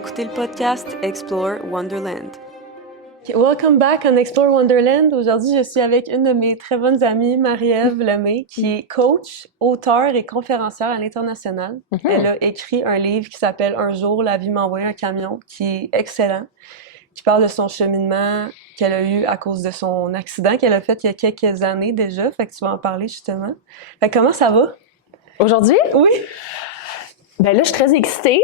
écoutez le podcast Explore Wonderland. Welcome back on Explore Wonderland. Aujourd'hui, je suis avec une de mes très bonnes amies, Marie-Ève Lemay, qui est coach, auteure et conférencière à l'international. Elle a écrit un livre qui s'appelle « Un jour, la vie m'a envoyé un camion », qui est excellent, qui parle de son cheminement qu'elle a eu à cause de son accident qu'elle a fait il y a quelques années déjà. Fait que tu vas en parler justement. Fait que comment ça va? Aujourd'hui? Oui! Ben là, je suis très excitée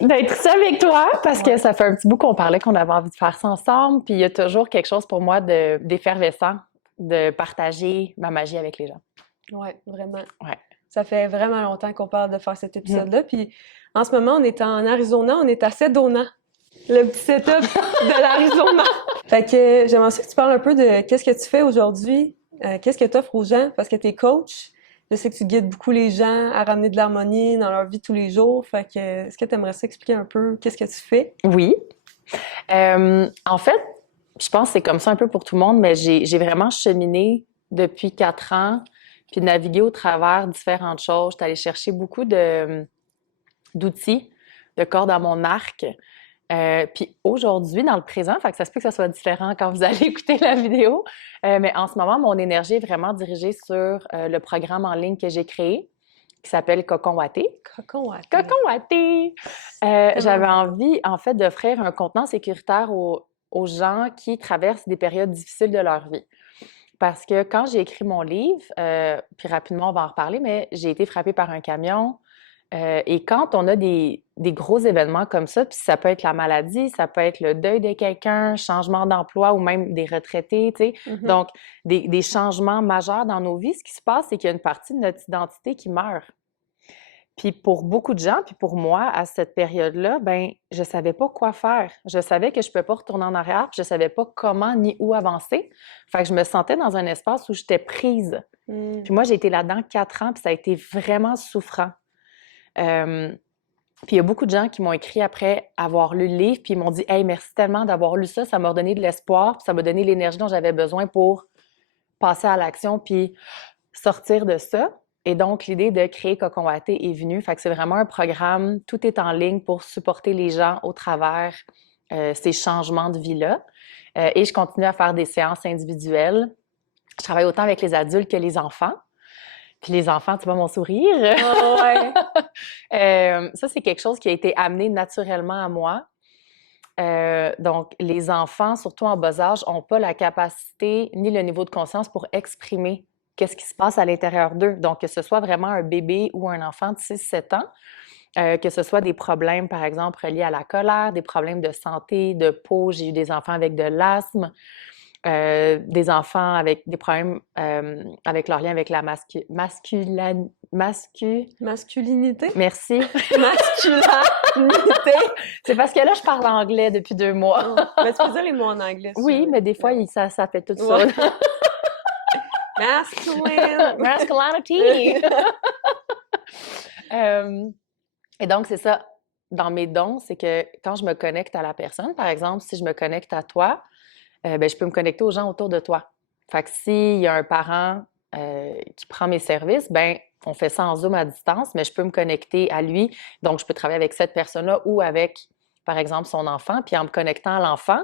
d'être ici avec toi parce que ça fait un petit bout qu'on parlait qu'on avait envie de faire ça ensemble. Puis il y a toujours quelque chose pour moi d'effervescent, de partager ma magie avec les gens. Oui, vraiment. Ouais. Ça fait vraiment longtemps qu'on parle de faire cet épisode-là. Puis en ce moment, on est en Arizona, on est à Sedona, le petit setup de l'Arizona. Fait que j'aimerais ça que tu parles un peu de qu'est-ce que tu fais aujourd'hui, qu'est-ce que tu offres aux gens, parce que tu es coach. Je sais que tu guides beaucoup les gens à ramener de l'harmonie dans leur vie tous les jours. Fait que, est-ce que tu aimerais ça expliquer un peu qu'est-ce que tu fais? Oui. En fait, je pense que c'est comme ça un peu pour tout le monde, mais j'ai vraiment cheminé depuis 4 ans, puis navigué au travers différentes choses. J'étais allée chercher beaucoup d'outils, de cordes à mon arc. Puis aujourd'hui, dans le présent, fait que ça se peut que ça soit différent quand vous allez écouter la vidéo, mais en ce moment, mon énergie est vraiment dirigée sur le programme en ligne que j'ai créé, qui s'appelle Cocon Watté. Cocon Watté. Cocon Watté! J'avais envie, en fait, d'offrir un contenant sécuritaire aux gens qui traversent des périodes difficiles de leur vie. Parce que quand j'ai écrit mon livre, puis rapidement, on va en reparler, mais j'ai été frappée par un camion. Et quand on a des gros événements comme ça, puis ça peut être la maladie, ça peut être le deuil de quelqu'un, changement d'emploi ou même des retraités, tu sais. Donc, des changements majeurs dans nos vies, ce qui se passe, c'est qu'il y a une partie de notre identité qui meurt. Puis pour beaucoup de gens, puis pour moi, à cette période-là, ben je savais pas quoi faire. Je savais que je pouvais pas retourner en arrière, puis je savais pas comment ni où avancer. Fait que je me sentais dans un espace où j'étais prise. Puis moi, j'ai été là-dedans 4 ans, puis ça a été vraiment souffrant. Puis il y a beaucoup de gens qui m'ont écrit après avoir lu le livre, puis ils m'ont dit « Hey, merci tellement d'avoir lu ça, ça m'a donné de l'espoir, puis ça m'a donné l'énergie dont j'avais besoin pour passer à l'action, puis sortir de ça. » Et donc, l'idée de créer Cocon Watté est venue. Fait que c'est vraiment un programme, tout est en ligne pour supporter les gens au travers ces changements de vie-là. Et je continue à faire des séances individuelles. Je travaille autant avec les adultes que les enfants. Puis les enfants, tu vois mon sourire? Oh, ouais. Ça, c'est quelque chose qui a été amené naturellement à moi. Donc, les enfants, surtout en bas âge, n'ont pas la capacité ni le niveau de conscience pour exprimer qu'est-ce qui se passe à l'intérieur d'eux. Donc, que ce soit vraiment un bébé ou un enfant de 6-7 ans, que ce soit des problèmes, par exemple, reliés à la colère, des problèmes de santé, de peau. J'ai eu des enfants avec de l'asthme. Des enfants avec des problèmes avec leur lien avec la masculinité. Merci. Masculinité. C'est parce que là, je parle anglais depuis 2 mois. Mais tu peux dire les mots en anglais. Oui, mais des fois, ça fait tout ça. Ouais. Masculine. Masculinity. Et donc, c'est ça. Dans mes dons, c'est que quand je me connecte à la personne, par exemple, si je me connecte à toi, ben, je peux me connecter aux gens autour de toi. Fait que s'il y a un parent qui prend mes services, ben on fait ça en Zoom à distance, mais je peux me connecter à lui. Donc, je peux travailler avec cette personne-là ou avec, par exemple, son enfant. Puis en me connectant à l'enfant,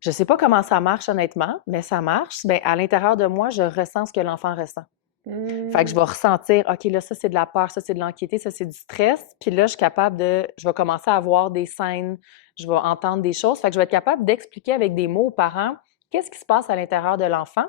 je sais pas comment ça marche honnêtement, mais ça marche. Ben, à l'intérieur de moi, je ressens ce que l'enfant ressent. Fait que je vais ressentir, OK, là, ça, c'est de la peur, ça, c'est de l'anxiété, ça, c'est du stress. Puis là, je vais commencer à voir des scènes, je vais entendre des choses. Fait que je vais être capable d'expliquer avec des mots aux parents qu'est-ce qui se passe à l'intérieur de l'enfant.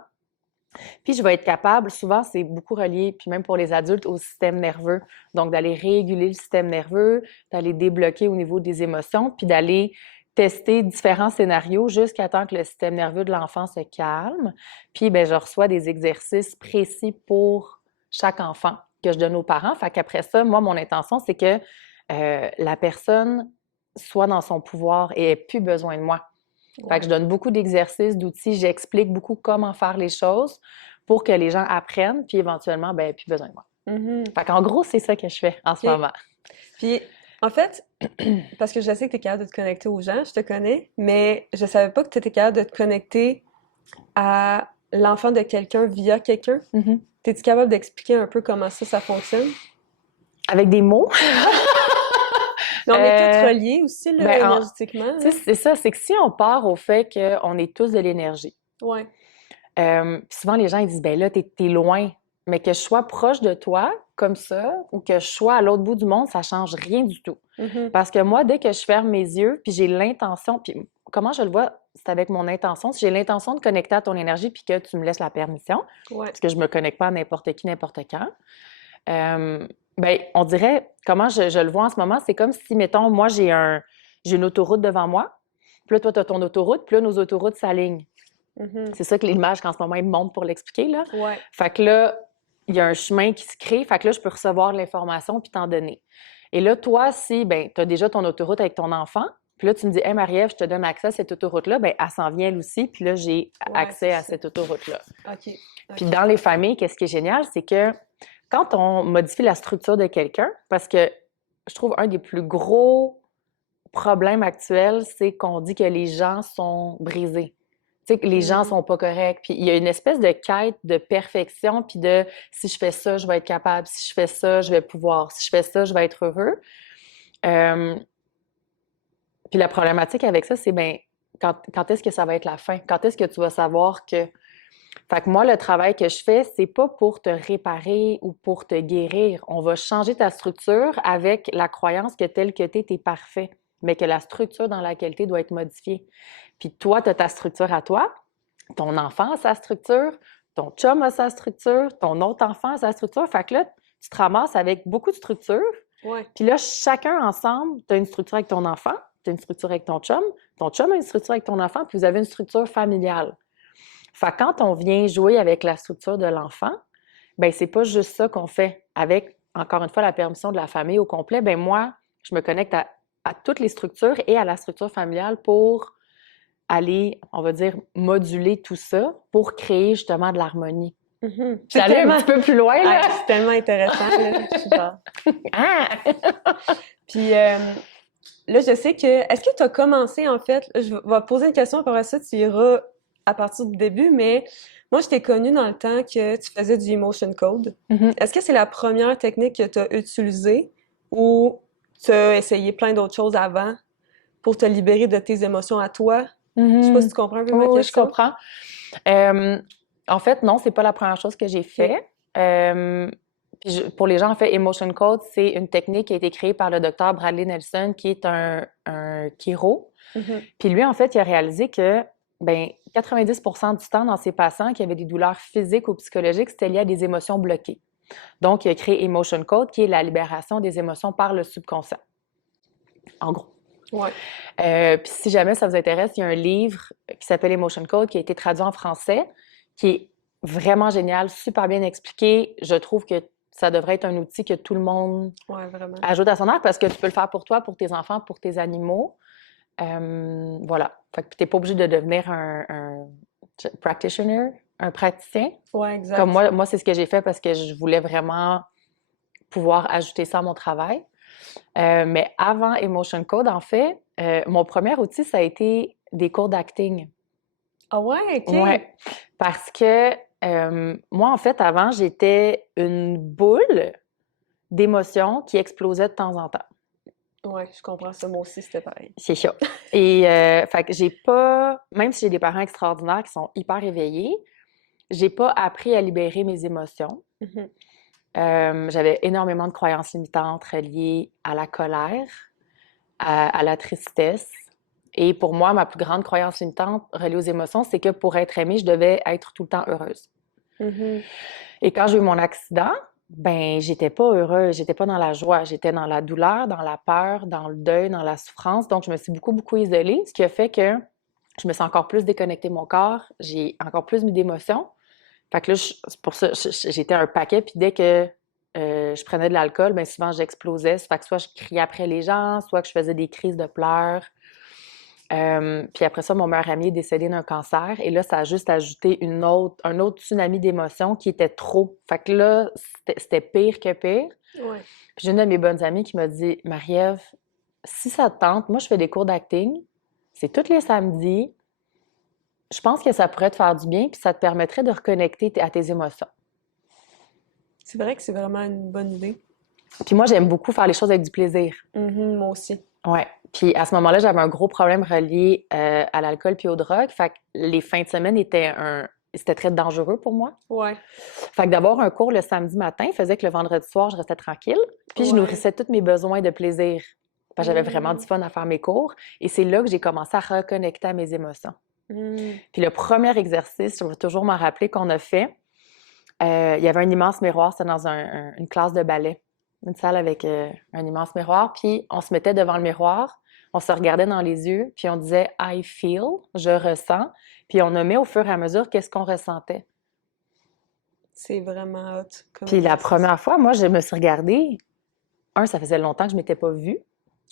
Puis je vais être capable, souvent, c'est beaucoup relié, puis même pour les adultes, au système nerveux. Donc, d'aller réguler le système nerveux, d'aller débloquer au niveau des émotions, puis d'aller tester différents scénarios jusqu'à temps que le système nerveux de l'enfant se calme. Puis, ben, je reçois des exercices précis pour chaque enfant que je donne aux parents. Fait qu'après ça, moi, mon intention, c'est que la personne soit dans son pouvoir et ait plus besoin de moi. Fait que je donne beaucoup d'exercices, d'outils, j'explique beaucoup comment faire les choses pour que les gens apprennent, puis éventuellement, ben, plus besoin de moi. Fait qu'en gros, c'est ça que je fais en ce moment. Puis, en fait, parce que je sais que tu es capable de te connecter aux gens, je te connais, mais je savais pas que tu étais capable de te connecter à l'enfant de quelqu'un via quelqu'un. Es-tu capable d'expliquer un peu comment ça fonctionne? Avec des mots? Mais on est Euh, tous reliés aussi, là, ben, énergétiquement. tu sais, c'est ça, c'est que si on part au fait qu'on est tous de l'énergie, Ouais. puis souvent les gens ils disent, ben là, t'es loin, mais que je sois proche de toi, comme ça, ou que je sois à l'autre bout du monde, ça change rien du tout. Mhm. Parce que moi, dès que je ferme mes yeux, puis j'ai l'intention, puis comment je le vois, c'est avec mon intention. Si j'ai l'intention de connecter à ton énergie, puis que tu me laisses la permission, Ouais. parce que je me connecte pas à n'importe qui, n'importe quand, ben, on dirait, comment je le vois en ce moment, c'est comme si, mettons, moi, j'ai une autoroute devant moi, puis là, toi, tu as ton autoroute, puis là, nos autoroutes s'alignent. Mhm. C'est ça que l'image qu'en ce moment, il me montre pour l'expliquer, là. Ouais. Fait que là, il y a un chemin qui se crée, fait que là, je peux recevoir l'information puis t'en donner. Et là, toi, si, ben, tu as déjà ton autoroute avec ton enfant, puis là, tu me dis, hey, Marie-Ève, je te donne accès à cette autoroute-là, ben, elle s'en vient elle aussi, puis là, j'ai Ouais, accès c'est à ça. cette autoroute-là. OK. Puis OK. dans les familles, qu'est-ce qui est génial, c'est que quand on modifie la structure de quelqu'un, parce que je trouve un des plus gros problèmes actuels, c'est qu'on dit que les gens sont brisés. Tu sais, que les gens sont pas corrects. Puis il y a une espèce de quête de perfection, puis de si je fais ça, je vais être capable. Si je fais ça, je vais pouvoir. Si je fais ça, je vais être heureux. Euh, puis la problématique avec ça, c'est ben quand est-ce que ça va être la fin? Quand est-ce que tu vas savoir que fait que moi, le travail que je fais, c'est pas pour te réparer ou pour te guérir. On va changer ta structure avec la croyance que tel que t'es parfait, mais que la structure dans laquelle t'es doit être modifiée. Puis toi, tu as ta structure à toi, ton enfant a sa structure, ton chum a sa structure, ton autre enfant a sa structure. Fait que là, tu te ramasses avec beaucoup de structures. Ouais. Puis là, chacun ensemble, tu as une structure avec ton enfant, tu as une structure avec ton chum a une structure avec ton enfant, puis vous avez une structure familiale. Fait que quand on vient jouer avec la structure de l'enfant, ben c'est pas juste ça qu'on fait. Avec, encore une fois, la permission de la famille au complet, ben moi, je me connecte à toutes les structures et à la structure familiale pour aller, on va dire, moduler tout ça pour créer justement de l'harmonie. Mhm. Puis aller un petit peu plus loin, Ah, là. c'est tellement intéressant, là. Je suis genre... Ah! Puis là, je sais que... Est-ce que tu as commencé, en fait... Je vais poser une question, après ça, tu iras à partir du début, mais moi, je t'ai connue dans le temps que tu faisais du emotion code. Mhm. Est-ce que c'est la première technique que tu as utilisée ou tu as essayé plein d'autres choses avant pour te libérer de tes émotions à toi? Je sais pas si tu comprends un peu ma Oui, je question. comprends. En fait, non, c'est pas la première chose que j'ai fait. Pour les gens, en fait, Emotion Code, c'est une technique qui a été créée par le docteur Bradley Nelson, qui est un chiro. Mhm. Puis lui, en fait, il a réalisé que ben, 90% du temps, dans ses patients qui avaient des douleurs physiques ou psychologiques, c'était lié à des émotions bloquées. Donc, il a créé Emotion Code, qui est la libération des émotions par le subconscient. En gros. Ouais. Puis si jamais ça vous intéresse, il y a un livre qui s'appelle Emotion Code qui a été traduit en français, qui est vraiment génial, super bien expliqué. Je trouve que ça devrait être un outil que tout le monde Ouais, vraiment. ajoute à son arc parce que tu peux le faire pour toi, pour tes enfants, pour tes animaux. Voilà. Fait que t'es pas obligé de devenir un practitioner, un praticien. Ouais, exact. Comme moi c'est ce que j'ai fait parce que je voulais vraiment pouvoir ajouter ça à mon travail. Mais avant Emotion Code, en fait, mon premier outil, ça a été des cours d'acting. Ah ouais, OK. Ouais, parce que moi, en fait, avant, j'étais une boule d'émotions qui explosait de temps en temps. Ouais, je comprends ça. Moi aussi, c'était pareil. C'est ça. Et fait que j'ai pas, même si j'ai des parents extraordinaires qui sont hyper éveillés, j'ai pas appris à libérer mes émotions. Mhm. J'avais énormément de croyances limitantes reliées à la colère, à la tristesse. Et pour moi, ma plus grande croyance limitante reliée aux émotions, c'est que pour être aimée, je devais être tout le temps heureuse. Mhm. Et quand j'ai eu mon accident, ben j'étais pas heureuse, j'étais pas dans la joie, j'étais dans la douleur, dans la peur, dans le deuil, dans la souffrance. Donc, je me suis beaucoup isolée, ce qui a fait que je me suis encore plus déconnectée de mon corps, j'ai encore plus mis d'émotions. Fait que là, c'est pour ça, j'étais un paquet, puis dès que je prenais de l'alcool, bien souvent j'explosais. Fait que soit je criais après les gens, soit que je faisais des crises de pleurs. Puis après ça, mon meilleur ami est décédé d'un cancer. Et là, ça a juste ajouté un autre tsunami d'émotions qui était trop. Fait que là, c'était pire que pire. Ouais. Puis j'ai une de mes bonnes amies qui m'a dit, Marie-Ève, si ça te tente, moi je fais des cours d'acting, c'est tous les samedis. Je pense que ça pourrait te faire du bien, puis ça te permettrait de reconnecter à tes émotions. C'est vrai que c'est vraiment une bonne idée. Puis moi, j'aime beaucoup faire les choses avec du plaisir. Moi aussi. Ouais. Puis à ce moment-là, j'avais un gros problème relié à l'alcool puis aux drogues. Fait que les fins de semaine c'était très dangereux pour moi. Ouais. Fait que d'avoir un cours le samedi matin faisait que le vendredi soir, je restais tranquille. Puis je Ouais. nourrissais tous mes besoins de plaisir. Parce que j'avais vraiment du fun à faire mes cours. Et c'est là que j'ai commencé à reconnecter à mes émotions. Puis le premier exercice, je vais toujours m'en rappeler qu'on a fait, il y avait un immense miroir, c'était dans une classe de ballet. Une salle avec un immense miroir. Puis on se mettait devant le miroir, on se regardait dans les yeux, puis on disait « I feel », je ressens. Puis on nommait au fur et à mesure qu'est-ce qu'on ressentait. C'est vraiment hot. Puis la première fois, moi, je me suis regardée. Ça faisait longtemps que je ne m'étais pas vue.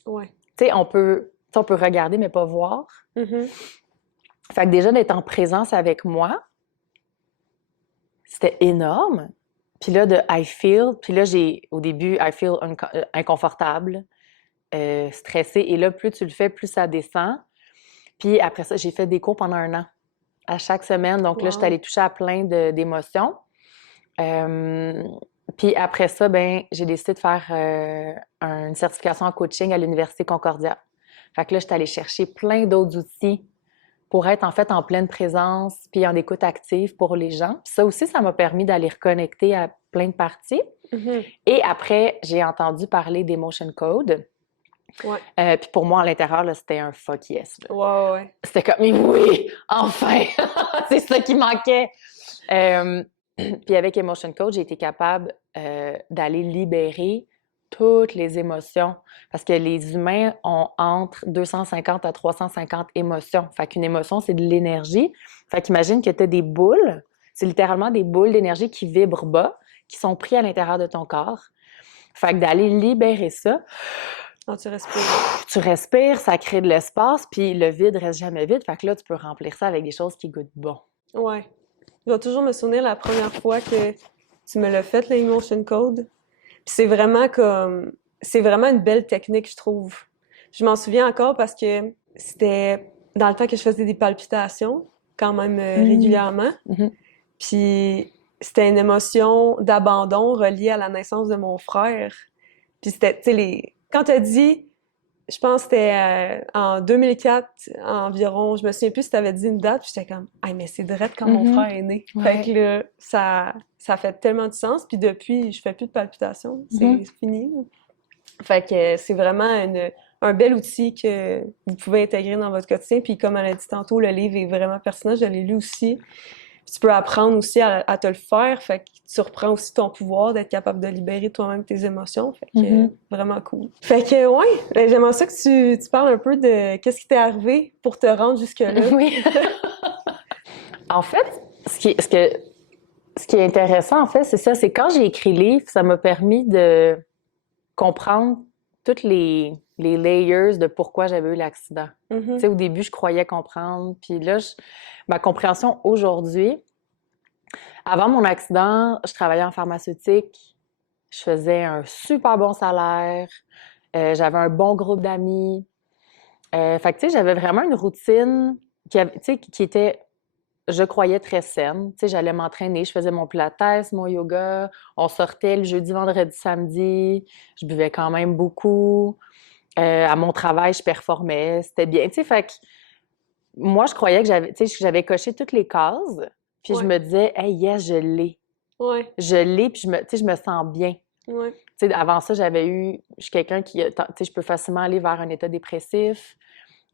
Ouais. Tu sais, on peut regarder, mais pas voir. Fait que déjà, d'être en présence avec moi, c'était énorme. Puis là, de I feel, puis là, au début, I feel inconfortable, stressée. Et là, plus tu le fais, plus ça descend. Puis après ça, j'ai fait des cours pendant 1 an, à chaque semaine. Donc là, je suis allée toucher à plein d'émotions. Puis après ça, j'ai décidé de faire une certification en coaching à l'Université Concordia. Fait que là, je suis allée chercher plein d'autres outils pour être en fait en pleine présence puis en écoute active pour les gens. Puis ça aussi, ça m'a permis d'aller reconnecter à plein de parties. Et après, j'ai entendu parler d'Emotion Code. Ouais. Puis pour moi, à l'intérieur, là, c'était un fuck yes. Là. Ouais. C'était comme, oui, enfin! C'est ça qui manquait! Puis avec Emotion Code, j'ai été capable d'aller libérer toutes les émotions. Parce que les humains ont entre 250 à 350 émotions. Fait qu'une émotion, c'est de l'énergie. Fait qu'imagine que tu as des boules. C'est littéralement des boules d'énergie qui vibrent bas, qui sont prises à l'intérieur de ton corps. Fait que d'aller libérer ça. Oh, tu respires, ça crée de l'espace, puis le vide reste jamais vide. Fait que là, tu peux remplir ça avec des choses qui goûtent bon. Ouais. Je vais toujours me souvenir la première fois que tu me l'as fait, l'Emotion Code. Puis c'est vraiment une belle technique, je trouve. Je m'en souviens encore parce que c'était dans le temps que je faisais des palpitations, quand même régulièrement. Puis c'était une émotion d'abandon reliée à la naissance de mon frère. Puis c'était, tu sais, quand tu as dit, je pense que c'était en 2004 environ, je me souviens plus si tu avais dit une date, puis j'étais comme « Ah, mais c'est direct quand mon frère est né. Ouais. » Fait que là, ça fait tellement de sens, puis depuis, je fais plus de palpitations, c'est fini. Fait que c'est vraiment un bel outil que vous pouvez intégrer dans votre quotidien, puis comme elle a dit tantôt, le livre est vraiment pertinent, je l'ai lu aussi. Puis tu peux apprendre aussi à te le faire, fait que tu reprends aussi ton pouvoir d'être capable de libérer toi-même tes émotions, fait que vraiment cool. Fait que ouais, j'aimerais ça que tu parles un peu de qu'est-ce qui t'est arrivé pour te rendre jusque-là. Oui. En fait, ce qui est intéressant, en fait, c'est ça, c'est quand j'ai écrit le livre, ça m'a permis de comprendre toutes les layers de pourquoi j'avais eu l'accident. Tu sais, au début, je croyais comprendre, puis là, ma compréhension aujourd'hui, avant mon accident, je travaillais en pharmaceutique, je faisais un super bon salaire, j'avais un bon groupe d'amis. Fait que, tu sais, j'avais vraiment une routine qui était, je croyais, très saine. Tu sais, j'allais m'entraîner, je faisais mon pilates, mon yoga, on sortait le jeudi, vendredi, samedi, je buvais quand même beaucoup. À mon travail, je performais, c'était bien. Tu sais, fait que moi, je croyais que j'avais coché toutes les cases, puis je me disais « Hey, yes, je l'ai. » Je l'ai, puis je me sens bien. Tu sais, avant ça, je suis quelqu'un qui, tu sais, je peux facilement aller vers un état dépressif,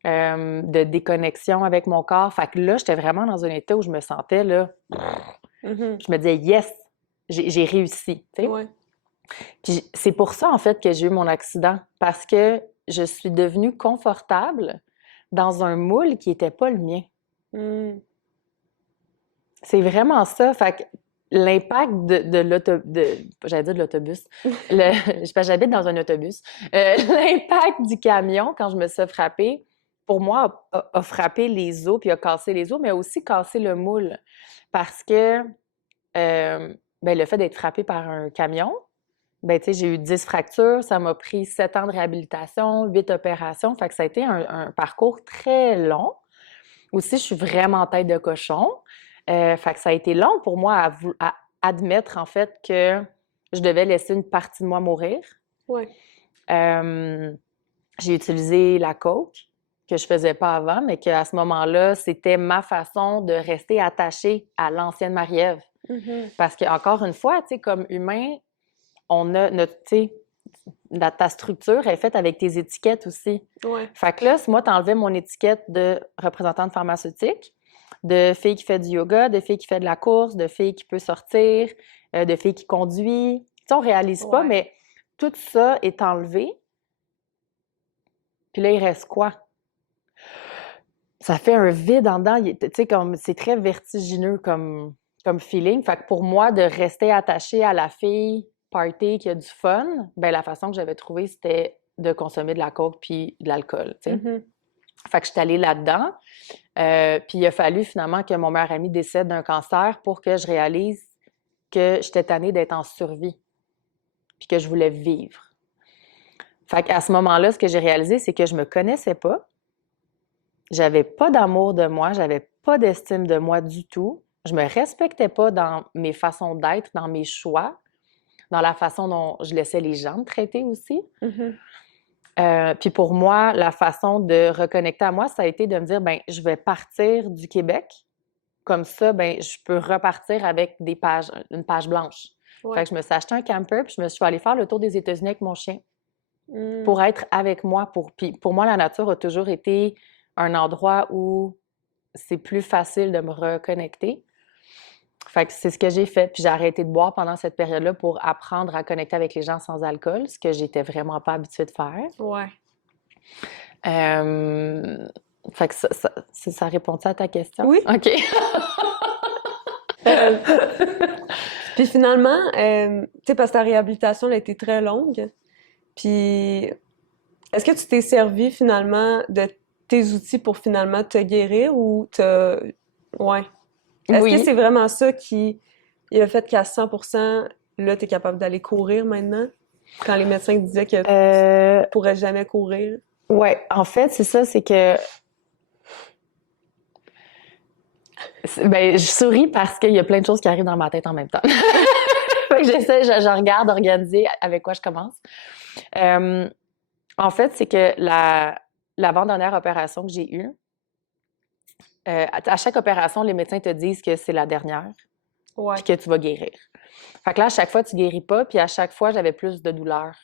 de déconnexion avec mon corps. Fait que là, j'étais vraiment dans un état où je me sentais, là, je me disais « Yes, j'ai réussi. » tu sais. Puis c'est pour ça, en fait, que j'ai eu mon accident, parce que je suis devenue confortable dans un moule qui n'était pas le mien. C'est vraiment ça. Fait que l'impact j'allais dire de l'autobus. J'habite dans un autobus. L'impact du camion, quand je me suis frappée, pour moi, a frappé les os, puis a cassé les os, mais a aussi cassé le moule. Parce que le fait d'être frappée par un camion, j'ai eu 10 fractures, ça m'a pris 7 ans de réhabilitation, 8 opérations, fait que ça a été un parcours très long. Aussi, je suis vraiment tête de cochon, fait que ça a été long pour moi à admettre, en fait, que je devais laisser une partie de moi mourir, Ouais. J'ai utilisé la coke, que je faisais pas avant, mais qu'à ce moment-là, c'était ma façon de rester attachée à l'ancienne Marie-Ève. Mhm. Parce que encore une fois, tu sais, comme humain, on a notre, tu sais, ta structure est faite avec tes étiquettes aussi. Ouais. Fait que là, si moi, t'enlevais mon étiquette de représentante pharmaceutique, de fille qui fait du yoga, de fille qui fait de la course, de fille qui peut sortir, de fille qui conduit. Tu sais, on réalise pas, Ouais. mais tout ça est enlevé. Puis là, il reste quoi? Ça fait un vide en dedans. Tu sais, comme c'est très vertigineux comme feeling. Fait que pour moi, de rester attachée à la fille party qui a du fun, ben la façon que j'avais trouvée, c'était de consommer de la coke puis de l'alcool, tu sais. Mhm. Fait que je suis allée là-dedans. Puis il a fallu finalement que mon meilleur ami décède d'un cancer pour que je réalise que j'étais tannée d'être en survie puis que je voulais vivre. Fait qu'à ce moment-là, ce que j'ai réalisé, c'est que je me connaissais pas. J'avais pas d'amour de moi, j'avais pas d'estime de moi du tout. Je me respectais pas dans mes façons d'être, dans mes choix, dans la façon dont je laissais les gens me traiter aussi. Mhm. Puis pour moi, la façon de reconnecter à moi, ça a été de me dire, ben, je vais partir du Québec. Comme ça, ben, je peux repartir avec une page blanche. Ouais. Fait que je me suis acheté un camper, puis je me suis allée faire le tour des États-Unis avec mon chien Mm. pour être avec moi. Puis pour moi, la nature a toujours été un endroit où c'est plus facile de me reconnecter. Fait que c'est ce que j'ai fait. Puis j'ai arrêté de boire pendant cette période-là pour apprendre à connecter avec les gens sans alcool, ce que j'étais vraiment pas habituée de faire. Ouais. Fait que ça répond-tu à ta question? Oui. OK. Euh, Puis finalement, tu sais, parce que ta réhabilitation elle a été très longue. Puis est-ce que tu t'es servi finalement de tes outils pour finalement te guérir ou te... Ouais. Est-ce que Oui. c'est vraiment ça qui a fait qu'à 100%, là, t'es capable d'aller courir maintenant? Quand les médecins disaient que tu pourrais jamais courir? Ouais, en fait, c'est ça, c'est que ben, je souris parce qu'il y a plein de choses qui arrivent dans ma tête en même temps. Fait que je regarde organiser avec quoi je commence. En fait, c'est que l'avant-dernière opération que j'ai eue, à chaque opération, les médecins te disent que c'est la dernière, Ouais. puis que tu vas guérir. Fait que là, à chaque fois, tu guéris pas, puis à chaque fois, j'avais plus de douleur.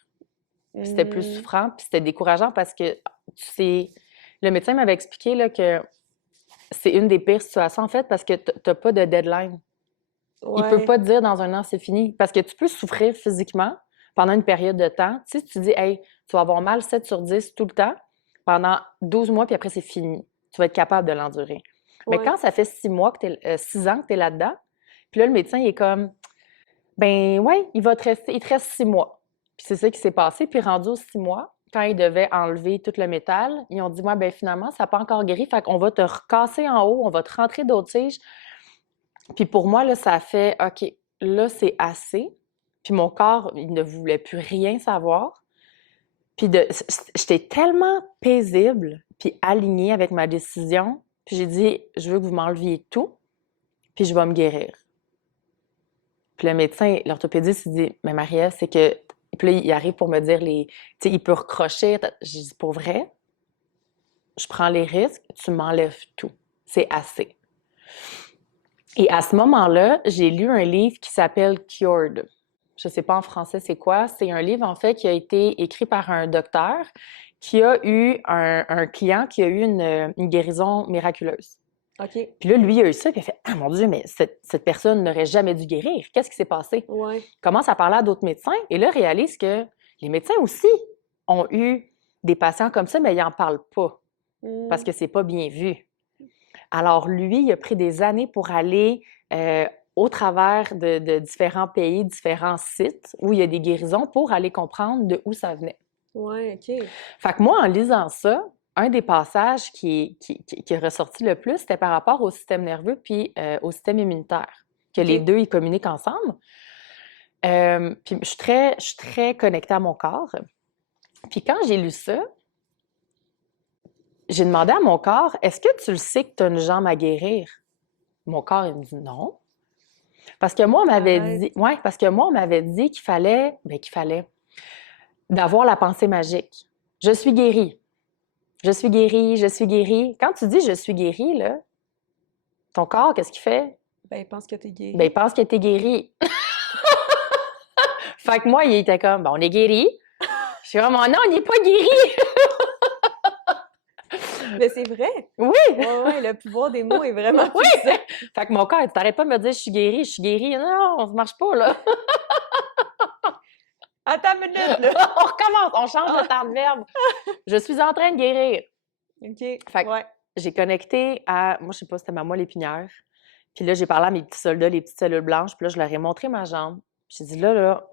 Puis c'était plus Mm. souffrant, puis c'était décourageant parce que le médecin m'avait expliqué là, que c'est une des pires situations, en fait, parce que t'as pas de deadline. Il peut Ouais. pas te dire dans un an, c'est fini. Parce que tu peux souffrir physiquement pendant une période de temps. Tu sais, tu dis, hey, tu vas avoir mal 7 sur 10 tout le temps pendant 12 mois, puis après, c'est fini. Tu vas être capable de l'endurer. Mais Ouais. quand ça fait 6 mois, 6 ans que tu es là-dedans, puis là, le médecin, il est comme, ben ouais, il te reste 6 mois. Puis c'est ça qui s'est passé. Puis rendu aux 6 mois, quand ils devaient enlever tout le métal, ils ont dit, ouais, ben finalement, ça n'a pas encore guéri, fait qu'on va te recasser en haut, on va te rentrer d'autres tiges. Puis pour moi, là, ça fait, OK, là, c'est assez. Puis mon corps, il ne voulait plus rien savoir. Puis j'étais tellement paisible, puis alignée avec ma décision. Puis j'ai dit, je veux que vous m'enleviez tout, puis je vais me guérir. Puis le médecin, l'orthopédiste, il dit, mais Marie-Ève, c'est que... Puis là, il arrive pour me dire tu sais, il peut recrocher. J'ai dit, pour vrai, je prends les risques, tu m'enlèves tout. C'est assez. Et à ce moment-là, j'ai lu un livre qui s'appelle Cured. Je ne sais pas en français c'est quoi. C'est un livre, en fait, qui a été écrit par un docteur qui a eu un client qui a eu une guérison miraculeuse. OK. Puis là, lui, il a eu ça, puis il a fait « Ah, mon Dieu, mais cette personne n'aurait jamais dû guérir. Qu'est-ce qui s'est passé? » Ouais. Il commence à parler à d'autres médecins, et là, il réalise que les médecins aussi ont eu des patients comme ça, mais ils n'en parlent pas, parce Mm. que c'est pas bien vu. Alors, lui, il a pris des années pour aller au travers de différents pays, différents sites où il y a des guérisons pour aller comprendre de où ça venait. Ouais, OK. Fait que moi, en lisant ça, un des passages qui est ressorti le plus, c'était par rapport au système nerveux puis au système immunitaire, que OK. les deux, ils communiquent ensemble. Puis je suis très connectée à mon corps. Puis quand j'ai lu ça, j'ai demandé à mon corps, est-ce que tu le sais que tu as une jambe à guérir? Mon corps, il me dit non. Parce que moi, on m'avait Arrête. dit, ouais, parce que moi, on m'avait dit qu'il fallait. d'avoir la pensée magique. Je suis guérie. Je suis guérie, je suis guérie. Quand tu dis je suis guérie, là, ton corps, qu'est-ce qu'il fait? Ben, il pense que t'es guéri. Ben, il pense que t'es guérie. Fait que moi, il était comme, ben, on est guéri. Je suis vraiment, non, on n'est pas guéri. Mais c'est vrai! Oui! Ouais, le pouvoir des mots est vraiment Oui! puissant. Fait que mon corps, il t'arrête pas de me dire, je suis guérie, je suis guérie. Non, ça marche pas, là. Attends une minute, là! On recommence, on change de temps de verbe. Je suis en train de guérir. OK, Fait que ouais. j'ai connecté à, moi, je sais pas, c'était ma moelle épinière. Puis là, j'ai parlé à mes petits soldats, les petites cellules blanches. Puis là, je leur ai montré ma jambe. J'ai dit, là,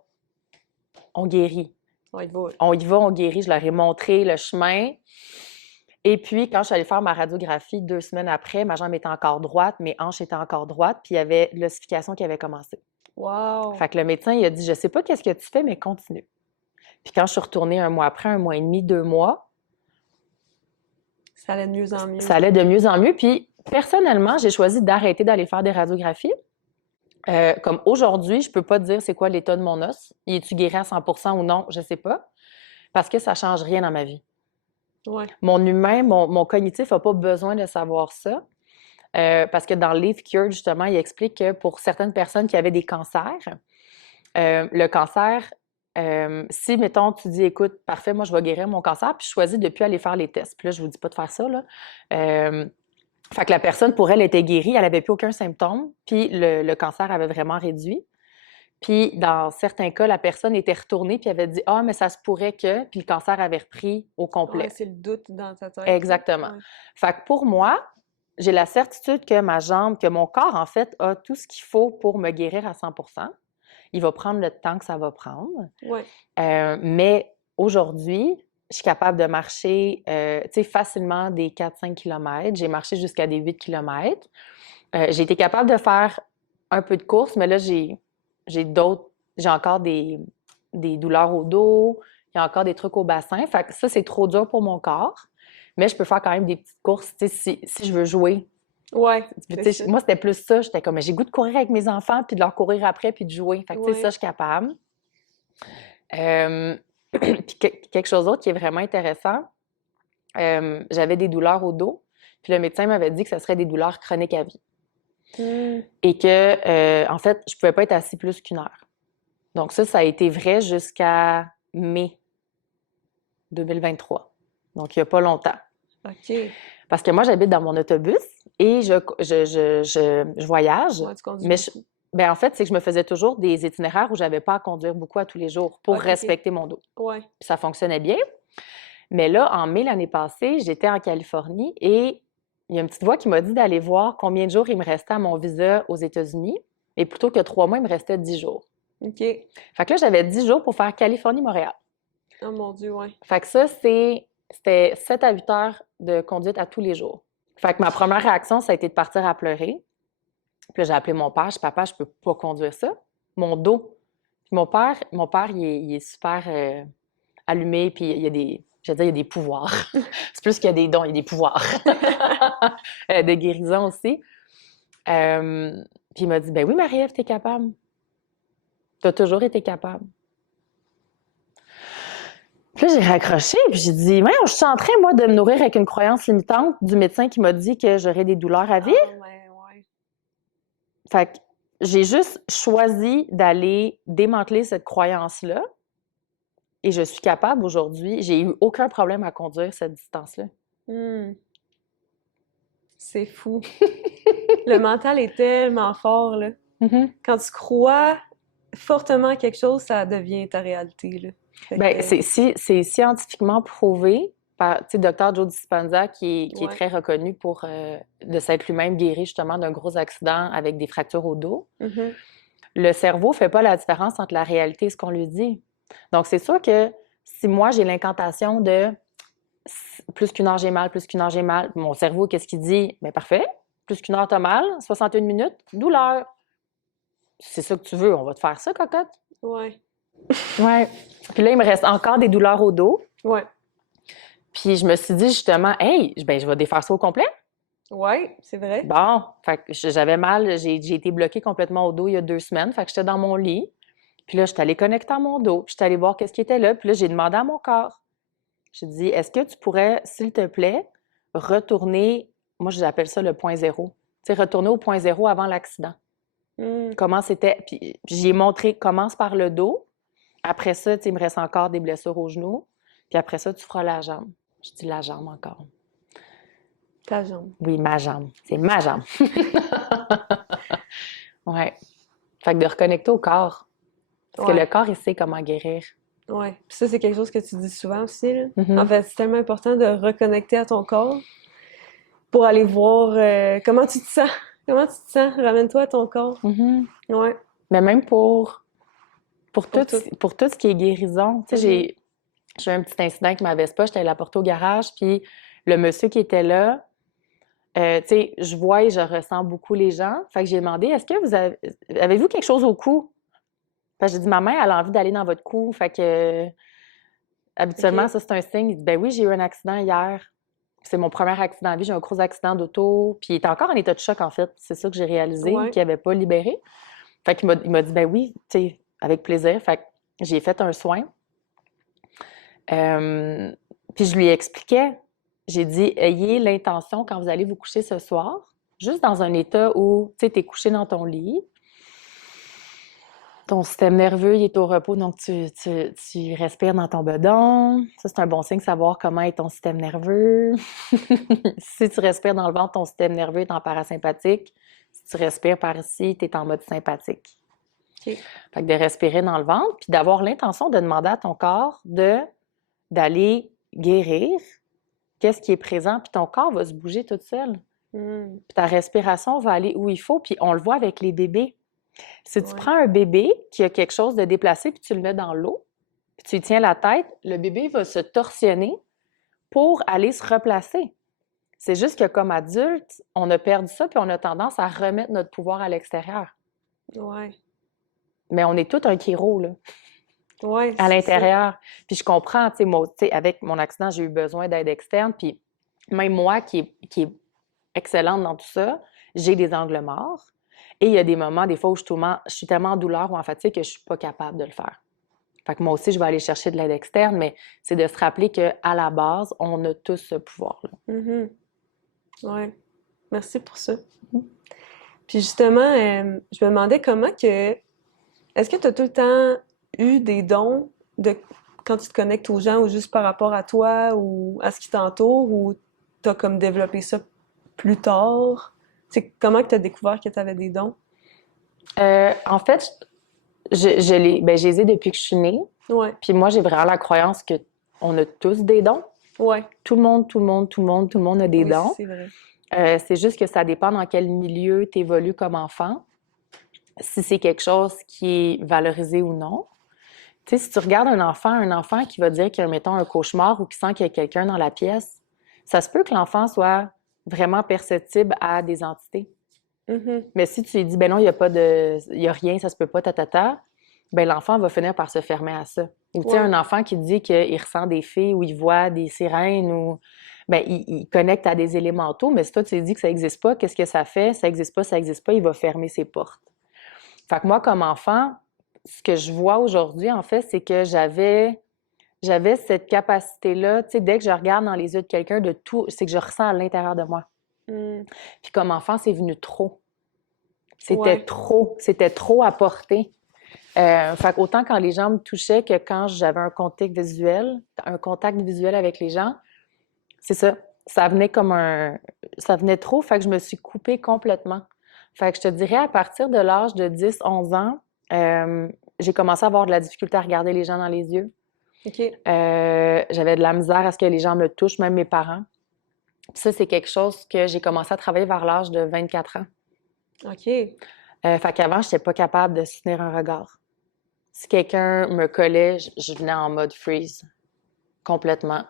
on guérit. On y va. On y va, on guérit. Je leur ai montré le chemin. Et puis, quand je suis allée faire ma radiographie 2 semaines après, ma jambe était encore droite, mes hanches étaient encore droites, puis il y avait l'ossification qui avait commencé. Wow! Fait que le médecin, il a dit, je sais pas qu'est-ce que tu fais, mais continue. Puis quand je suis retournée 1 mois après, 1 mois et demi, 2 mois, Ça allait de mieux en mieux. ça allait de mieux en mieux. Puis personnellement, j'ai choisi d'arrêter d'aller faire des radiographies. Comme aujourd'hui, je peux pas te dire c'est quoi l'état de mon os. Il est-tu guéri à 100% ou non? Je sais pas. Parce que ça change rien dans ma vie. Ouais. Mon humain, mon cognitif n'a pas besoin de savoir ça. Parce que dans le livre Cure, justement, il explique que pour certaines personnes qui avaient des cancers, le cancer, si, mettons, tu dis, écoute, parfait, moi, je vais guérir mon cancer, puis je choisis de ne plus aller faire les tests. Puis là, je vous dis pas de faire ça, là. Fait que la personne, pour elle, était guérie, elle n'avait plus aucun symptôme, puis le cancer avait vraiment réduit. Puis, dans certains cas, la personne était retournée puis avait dit, ah, mais ça se pourrait que, puis le cancer avait repris au complet. Ouais, c'est le doute dans ta tête. Exactement. Ouais. Fait que pour moi, j'ai la certitude que ma jambe, que mon corps, en fait, a tout ce qu'il faut pour me guérir à 100%. Il va prendre le temps que ça va prendre. Ouais. Mais aujourd'hui, je suis capable de marcher facilement des 4-5 km. J'ai marché jusqu'à des 8 km. J'ai été capable de faire un peu de course, mais là, j'ai encore des douleurs au dos, il y a encore des trucs au bassin. Fait que ça, c'est trop dur pour mon corps. Mais je peux faire quand même des petites courses, si je veux jouer. Ouais. Moi, c'était plus ça. J'étais comme, j'ai goût de courir avec mes enfants, puis de leur courir après, puis de jouer. Fait que, Ouais. ça, je suis capable. Puis quelque chose d'autre qui est vraiment intéressant, j'avais des douleurs au dos, puis le médecin m'avait dit que ce serait des douleurs chroniques à vie. Et que, en fait, je pouvais pas être assis plus qu'1 heure. Donc ça a été vrai jusqu'à mai 2023. Donc, il y a pas longtemps. OK. Parce que moi, j'habite dans mon autobus et je voyage. Ouais, tu conduis Mais beaucoup. en fait, c'est que je me faisais toujours des itinéraires où j'avais pas à conduire beaucoup à tous les jours pour Ok. respecter mon dos. Ouais. Puis ça fonctionnait bien. Mais là, en mai l'année passée, j'étais en Californie et il y a une petite voix qui m'a dit d'aller voir combien de jours il me restait à mon visa aux États-Unis. Et plutôt que 3 mois, il me restait 10 jours. OK. Fait que là, j'avais 10 jours pour faire Californie-Montréal. Oh mon Dieu, ouais. Fait que ça, c'était 7 à 8 heures de conduite à tous les jours. Fait que ma première réaction, ça a été de partir à pleurer. Puis là, j'ai appelé mon père. Je dis, papa, je peux pas conduire ça. Mon dos. Puis mon père, il est super allumé, puis il y a des pouvoirs. C'est plus qu'il y a des dons, il y a des pouvoirs. De guérison aussi. Puis il m'a dit, ben oui, Marie-Ève, t'es capable. T'as toujours été capable. Puis là, j'ai raccroché, puis j'ai dit, ouais, je suis en train, moi, de me nourrir avec une croyance limitante du médecin qui m'a dit que j'aurais des douleurs à vie. Ah, ouais. Fait que j'ai juste choisi d'aller démanteler cette croyance-là et je suis capable aujourd'hui. J'ai eu aucun problème à conduire cette distance-là. C'est fou. Le mental est tellement fort, là. Mm-hmm. Quand tu crois fortement à quelque chose, ça devient ta réalité, là. Fait Ben, que- c'est scientifiquement prouvé par, Dr. Joe Dispenza, qui est Ouais. très reconnu pour de s'être lui-même guéri justement d'un gros accident avec des fractures au dos. Mhm. Le cerveau fait pas la différence entre la réalité et ce qu'on lui dit. Donc, c'est sûr que si moi, j'ai l'incantation de plus qu'1 heure, j'ai mal, plus qu'1 heure, j'ai mal, mon cerveau, qu'est-ce qu'il dit? Bien, parfait. Plus qu'1 heure, t'as mal, 61 minutes, douleur. C'est ça que tu veux, on va te faire ça, cocotte? Ouais. Ouais. Puis là, il me reste encore des douleurs au dos. Ouais. Puis je me suis dit justement, hey, ben, je vais défaire ça au complet. Ouais, c'est vrai. Bon, fait que j'avais mal, j'ai été bloquée complètement au dos il y a 2 semaines. Fait que j'étais dans mon lit. Puis là, je suis allée connecter à mon dos, puis je suis allée voir qu'est-ce qui était là, puis là, j'ai demandé à mon corps. J'ai dit, est-ce que tu pourrais, s'il te plaît, retourner, moi, j'appelle ça le point zéro, tu sais, retourner au point zéro avant l'accident. Comment c'était, puis j'ai montré, commence par le dos, après ça, tu sais, il me reste encore des blessures aux genoux, puis après ça, tu feras la jambe. Je dis la jambe encore. Ta jambe. Oui, ma jambe. C'est ma jambe. Ouais. Fait que de reconnecter au corps. Parce que Ouais. le corps, il sait comment guérir. Ouais. Puis ça, c'est quelque chose que tu dis souvent aussi, là. Mhm. En fait, c'est tellement important de reconnecter à ton corps pour aller voir comment tu te sens. Comment tu te sens? Ramène-toi à ton corps. Mhm. Ouais. Mais même pour Pour tout, tout. pour tout ce qui est guérison. Tu sais, j'ai eu un petit incident avec ma Vespa. J'étais allée la porter au garage, puis le monsieur qui était là, tu sais, je vois et je ressens beaucoup les gens. Fait que j'ai demandé, est-ce que avez-vous quelque chose au cou? Fait que j'ai dit, ma main, elle a envie d'aller dans votre cou. Fait que, habituellement, Ok. ça, c'est un signe. Il dit, ben oui, j'ai eu un accident hier. C'est mon premier accident de vie. J'ai eu un gros accident d'auto. Puis il était encore en état de choc, en fait. C'est ça que j'ai réalisé, Ouais. qu'il n'avait pas libéré. Fait qu'il m'a dit, ben oui, tu sais, avec plaisir. Fait que j'ai fait un soin. Puis je lui expliquais, j'ai dit, ayez l'intention quand vous allez vous coucher ce soir, juste dans un état où, tu sais, t'es couché dans ton lit, ton système nerveux, il est au repos, donc tu respires dans ton bedon. Ça, c'est un bon signe de savoir comment est ton système nerveux. Si tu respires dans le ventre, ton système nerveux est en parasympathique. Si tu respires par ici, tu es en mode sympathique. Ok. Fait que de respirer dans le ventre, puis d'avoir l'intention de demander à ton corps d'aller guérir qu'est-ce qui est présent, puis ton corps va se bouger tout seul. Puis ta respiration va aller où il faut, puis on le voit avec les bébés. Si tu Ouais. prends un bébé qui a quelque chose de déplacé, puis tu le mets dans l'eau, puis tu lui tiens la tête, le bébé va se torsionner pour aller se replacer. C'est juste que comme adulte, on a perdu ça, puis on a tendance à remettre notre pouvoir à l'extérieur. Ouais. Mais on est tout un chiro, là. Ouais, À c'est l'intérieur. Puis je comprends, tu sais, moi, tu sais, avec mon accident, j'ai eu besoin d'aide externe. Puis même moi, qui est excellente dans tout ça, j'ai des angles morts. Et il y a des moments, des fois, où je suis tellement en douleur ou en fatigue que je suis pas capable de le faire. Fait que moi aussi, je vais aller chercher de l'aide externe, mais c'est de se rappeler qu'à la base, on a tous ce pouvoir-là. ça. Ouais. Merci pour ça. Puis justement, je me demandais comment que... Est-ce que tu as tout le temps eu des dons de quand tu te connectes aux gens ou juste par rapport à toi ou à ce qui t'entoure ou tu as comme développé ça plus tard? C'est comment que tu as découvert que tu avais des dons? En fait, je les ai depuis que je suis née. Ouais. Puis moi, j'ai vraiment la croyance que on a tous des dons. Ouais. Tout le monde a des Oui, dons. c'est vrai. C'est juste que ça dépend dans quel milieu tu évolues comme enfant, si c'est quelque chose qui est valorisé ou non. Tu sais, si tu regardes un enfant qui va dire qu'il y a, mettons, un cauchemar ou qui sent qu'il y a quelqu'un dans la pièce, ça se peut que l'enfant soit vraiment perceptible à des entités. Mais si tu lui dis, ben non, il y a rien, ça se peut pas, ben l'enfant va finir par se fermer à ça. Ou tu sais, Ouais. un enfant qui dit qu'il ressent des fées ou il voit des sirènes ou ben il connecte à des élémentaux, mais si toi tu lui dis que ça n'existe pas, qu'est-ce que ça fait? Ça n'existe pas, il va fermer ses portes. Fait que moi, comme enfant, ce que je vois aujourd'hui, en fait, c'est que j'avais cette capacité-là, tu sais, dès que je regarde dans les yeux de quelqu'un, de tout, c'est que je ressens à l'intérieur de moi. Puis comme enfant, c'est venu trop. Ouais. C'était trop à porter. Fait qu'autant quand les gens me touchaient que quand j'avais un contact visuel avec les gens, c'est ça. Ça venait trop, fait que je me suis coupée complètement. Fait que je te dirais, à partir de l'âge de 10-11 ans, j'ai commencé à avoir de la difficulté à regarder les gens dans les yeux. OK. J'avais de la misère à ce que les gens me touchent, même mes parents. Puis ça, c'est quelque chose que j'ai commencé à travailler vers l'âge de 24 ans. OK. Fait qu'avant, je n'étais pas capable de soutenir un regard. Si quelqu'un me collait, je venais en mode freeze, complètement.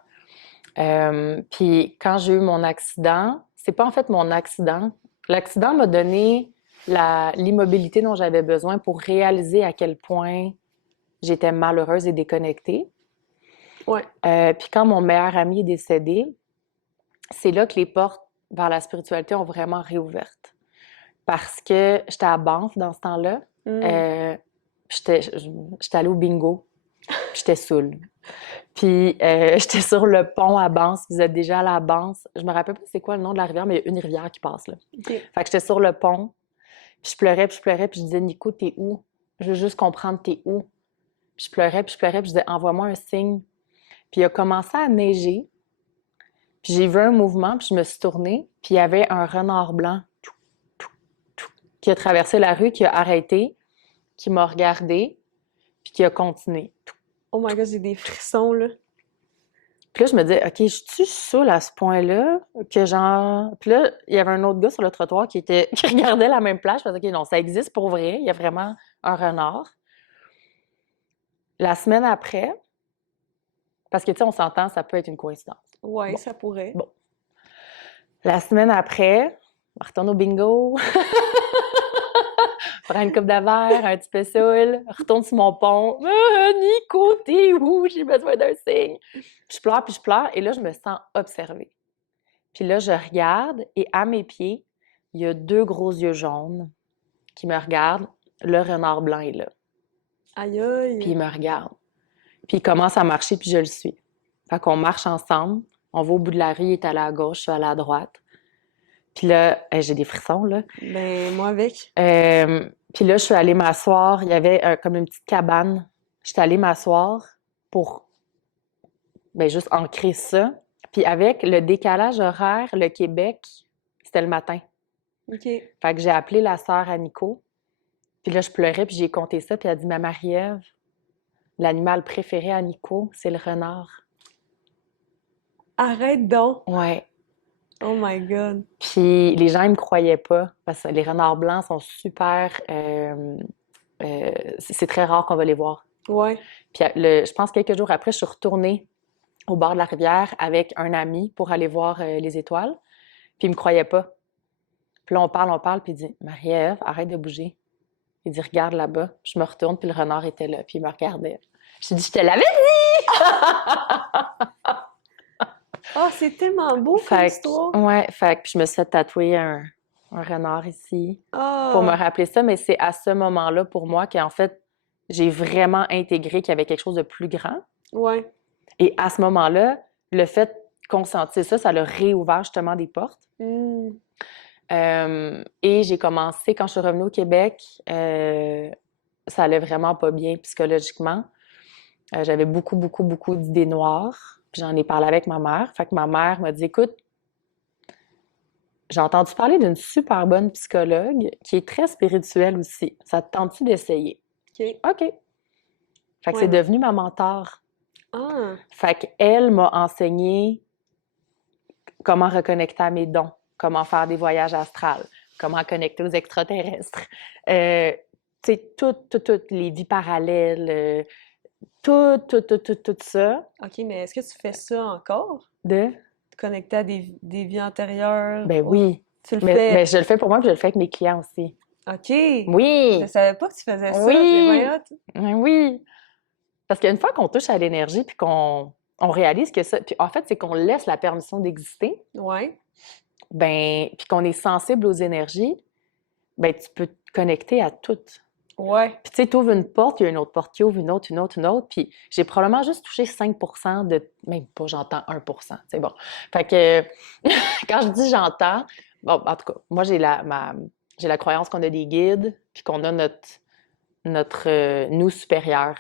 Puis quand j'ai eu mon accident, c'est pas en fait mon accident. L'accident m'a donné l'immobilité dont j'avais besoin pour réaliser à quel point j'étais malheureuse et déconnectée. Ouais. Puis quand mon meilleur ami est décédé, c'est là que les portes vers la spiritualité ont vraiment réouvertes. Parce que j'étais à Banff dans ce temps-là. Puis j'étais allée au bingo, puis j'étais saoule. Puis j'étais sur le pont à Banse. Vous êtes déjà allé à Banse. Je me rappelle pas c'est quoi le nom de la rivière, mais il y a une rivière qui passe là. OK. Fait que j'étais sur le pont, puis je pleurais, puis je disais, Nico, t'es où? Je veux juste comprendre, t'es où? Puis je pleurais, puis je disais, envoie-moi un signe. Puis il a commencé à neiger, puis j'ai vu un mouvement, puis je me suis tournée, puis il y avait un renard blanc qui a traversé la rue, qui a arrêté, qui m'a regardé, puis qui a continué. Oh my God, j'ai des frissons, là. Puis là, je me disais, OK, je suis saoule à ce point-là que genre. Puis là, il y avait un autre gars sur le trottoir qui regardait la même plage. Je me disais, OK, non, ça existe pour vrai. Il y a vraiment un renard. La semaine après, parce que tu sais, on s'entend, ça peut être une coïncidence. Ouais, Bon. ça pourrait. Bon. La semaine après, on retourne au bingo. Prends une coupe de verre, un petit peu saoul, retourne sur mon pont. Nico, t'es où? J'ai besoin d'un signe. Puis je pleure, et là, je me sens observée. Puis là, je regarde, et à mes pieds, il y a 2 gros yeux jaunes qui me regardent. Le renard blanc est là. Aïe aïe. Puis il me regarde. Puis il commence à marcher, puis je le suis. Fait qu'on marche ensemble. On va au bout de la rue, il est allé à gauche, je suis allée à droite. Puis là, j'ai des frissons, là. Ben, moi avec. Puis là, je suis allée m'asseoir. Il y avait comme une petite cabane. J'étais allée m'asseoir pour juste ancrer ça. Puis avec le décalage horaire, le Québec, c'était le matin. OK. Fait que j'ai appelé la sœur à Nico. Puis là, je pleurais, puis j'ai compté ça. Puis elle a dit, ma Marie-Ève, l'animal préféré à Nico, c'est le renard. Arrête donc. Ouais. Oh my God. Puis les gens, ils me croyaient pas, parce que les renards blancs sont super... c'est très rare qu'on va les voir. Ouais. Puis je pense quelques jours après, je suis retournée au bord de la rivière avec un ami pour aller voir les étoiles. Puis il me croyait pas. Puis là, on parle, puis il dit, Marie-Ève, arrête de bouger. Il dit, regarde là-bas. Puis je me retourne, puis le renard était là, puis il me regardait. Je dis, je te l'avais dit! Oh, c'est tellement beau comme Fait histoire. ouais, puis je me suis fait tatouer un renard ici pour me Ah. rappeler ça, mais c'est à ce moment-là, pour moi, qu'en fait, j'ai vraiment intégré qu'il y avait quelque chose de plus grand. Ouais. Et à ce moment-là, le fait qu'on sentait ça, ça l'a réouvert justement des portes. Hmm. Et j'ai commencé, quand je suis revenue au Québec, ça allait vraiment pas bien psychologiquement. J'avais beaucoup, beaucoup, beaucoup d'idées noires. Puis j'en ai parlé avec ma mère. Fait que ma mère m'a dit, écoute, j'ai entendu parler d'une super bonne psychologue qui est très spirituelle aussi. Ça te tente-tu d'essayer? OK. OK. Fait que Ouais. c'est devenu ma mentor. Ah. Fait qu'elle m'a enseigné comment reconnecter à mes dons, comment faire des voyages astrales, comment connecter aux extraterrestres. Tu sais, toutes les vies parallèles, tout ça. OK, mais est-ce que tu fais ça encore? De? Te connecter à des vies antérieures? Ben oui. Tu le Mais fais? je le fais pour moi, puis je le fais avec mes clients aussi. OK. Oui! Je savais pas que tu faisais ça. Oui! C'est bien hot. Oui! Parce qu'une fois qu'on touche à l'énergie, puis qu'on réalise que ça... Puis en fait, c'est qu'on laisse la permission d'exister, Ouais. puis qu'on est sensible aux énergies, tu peux te connecter à toutes. Ouais. Puis tu sais, tu ouvres une porte, il y a une autre porte qui ouvre, une autre, puis j'ai probablement juste touché 5% de... Même pas, j'entends 1%, c'est bon. Fait que quand je dis j'entends, bon, en tout cas, moi, j'ai la croyance qu'on a des guides, puis qu'on a notre nous supérieur,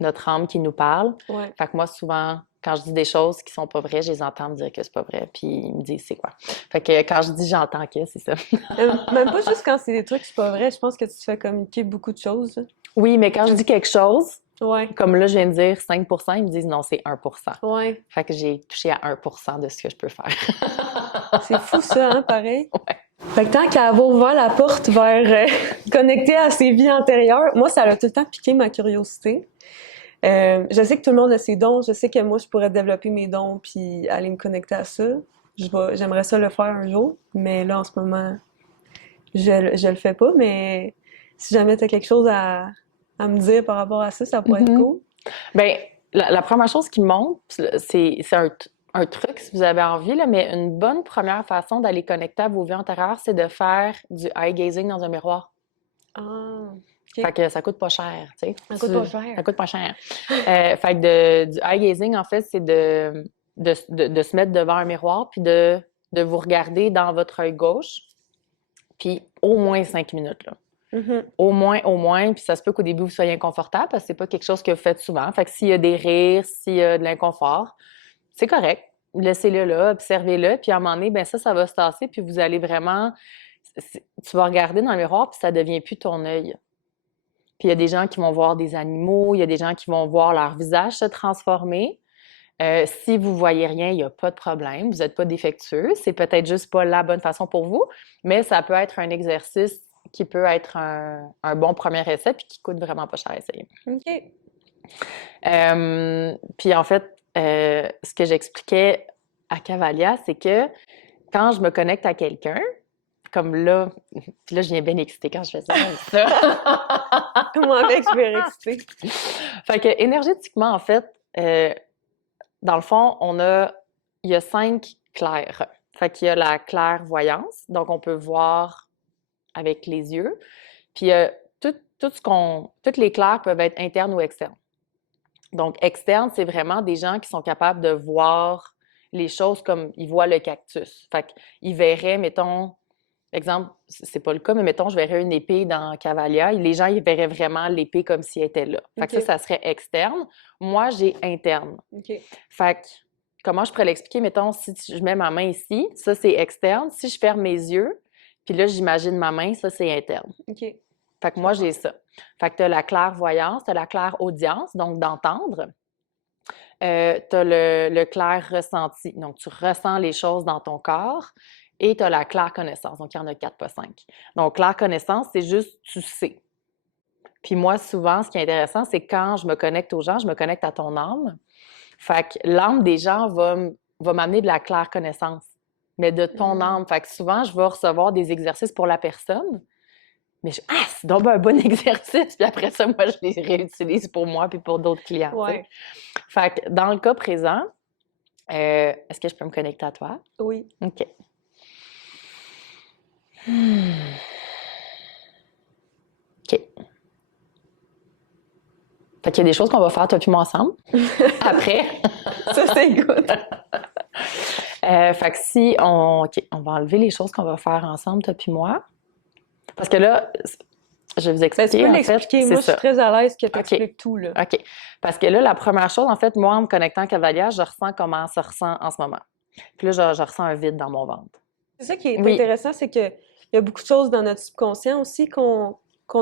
notre âme qui nous parle. Ouais. Fait que moi, souvent, quand je dis des choses qui sont pas vraies, je les entends me dire que c'est pas vrai, puis ils me disent c'est quoi. Fait que quand je dis j'entends que, c'est ça. Même pas juste quand c'est des trucs, c'est pas vrai. Je pense que tu te fais communiquer beaucoup de choses. Oui, mais quand je dis quelque chose, Ouais. comme là, je viens de dire 5%, ils me disent non, c'est 1%. Ouais. Fait que j'ai touché à 1% de ce que je peux faire. C'est fou ça, hein, pareil? Ouais. Fait que tant qu'à avoir ouvert la porte vers connecter à ses vies antérieures, moi, ça a tout le temps piqué ma curiosité. Je sais que tout le monde a ses dons. Je sais que moi, je pourrais développer mes dons puis aller me connecter à ça. J'aimerais ça le faire un jour, mais là, en ce moment, je le fais pas. Mais si jamais tu as quelque chose à me dire par rapport à ça, ça pourrait être cool. Bien, la première chose qui monte, c'est un truc, si vous avez envie, là, mais une bonne première façon d'aller connecter à vos vies antérieures, c'est de faire du eye gazing dans un miroir. Ah, Fait que ça coûte pas cher, tu sais. Ça coûte pas cher. Ça coûte pas cher. Fait que du eye gazing, en fait, c'est de se mettre devant un miroir puis de vous regarder dans votre œil gauche, puis au moins 5 minutes, là. Mhm. Au moins, puis ça se peut qu'au début, vous soyez inconfortable parce que c'est pas quelque chose que vous faites souvent. Fait que s'il y a des rires, s'il y a de l'inconfort, c'est correct. Laissez-le là, observez-le, puis à un moment donné, ben ça va se tasser, puis vous allez vraiment... Tu vas regarder dans le miroir, puis ça devient plus ton œil. Puis il y a des gens qui vont voir des animaux, il y a des gens qui vont voir leur visage se transformer. Si vous voyez rien, il n'y a pas de problème, vous n'êtes pas défectueux, c'est peut-être juste pas la bonne façon pour vous, mais ça peut être un exercice qui peut être un bon premier essai puis qui coûte vraiment pas cher à essayer. OK. Puis en fait, ce que j'expliquais à Cavalia, c'est que quand je me connecte à quelqu'un, comme là, puis là, je viens bien excitée quand je fais ça. Moi-même, je vais excitée. Fait que énergétiquement, en fait, dans le fond, il y a 5 clairs. Fait qu'il y a la clairvoyance, donc on peut voir avec les yeux. Puis toutes les clairs peuvent être internes ou externes. Donc, externe, c'est vraiment des gens qui sont capables de voir les choses comme ils voient le cactus. Fait qu'ils verraient, mettons, exemple, c'est pas le cas, mais mettons, je verrais une épée dans Cavalia, et les gens, ils verraient vraiment l'épée comme si elle était là. Fait que OK. ça serait externe. Moi, j'ai interne. OK. Fait que, comment je pourrais l'expliquer? Mettons, si je mets ma main ici, ça, c'est externe. Si je ferme mes yeux, puis là, j'imagine ma main, ça, c'est interne. OK. Fait que moi, j'ai ça. Fait que tu as la clairvoyance, tu as la clairaudience, donc d'entendre. Tu as le clair ressenti, donc tu ressens les choses dans ton corps. Et tu as la claire connaissance, donc il y en a 4, pas 5. Donc, claire connaissance, c'est juste tu sais. Puis moi, souvent, ce qui est intéressant, c'est quand je me connecte aux gens, je me connecte à ton âme. Fait que l'âme des gens va m'amener de la claire connaissance, mais de ton âme. Fait que souvent, je vais recevoir des exercices pour la personne, mais c'est donc un bon exercice. Puis après ça, moi, je les réutilise pour moi puis pour d'autres clients. Ouais. T'sais. Fait que dans le cas présent, est-ce que je peux me connecter à toi? Oui. OK. OK. Fait qu'il y a des choses qu'on va faire, toi et moi, ensemble. Après. Ça, c'est good. Fait que si on... OK, on va enlever les choses qu'on va faire ensemble, toi et moi. Parce que là, je vais vous expliquer. Tu peux en l'expliquer. fait, Moi, je c'est suis très à l'aise que tu OK. expliques tout, là. OK. Parce que là, la première chose, en fait, moi, en me connectant à Cavalia, je ressens comment ça ressent en ce moment. Puis là, je ressens un vide dans mon ventre. C'est ça qui est Oui. intéressant, c'est qu'il y a beaucoup de choses dans notre subconscient aussi qu'on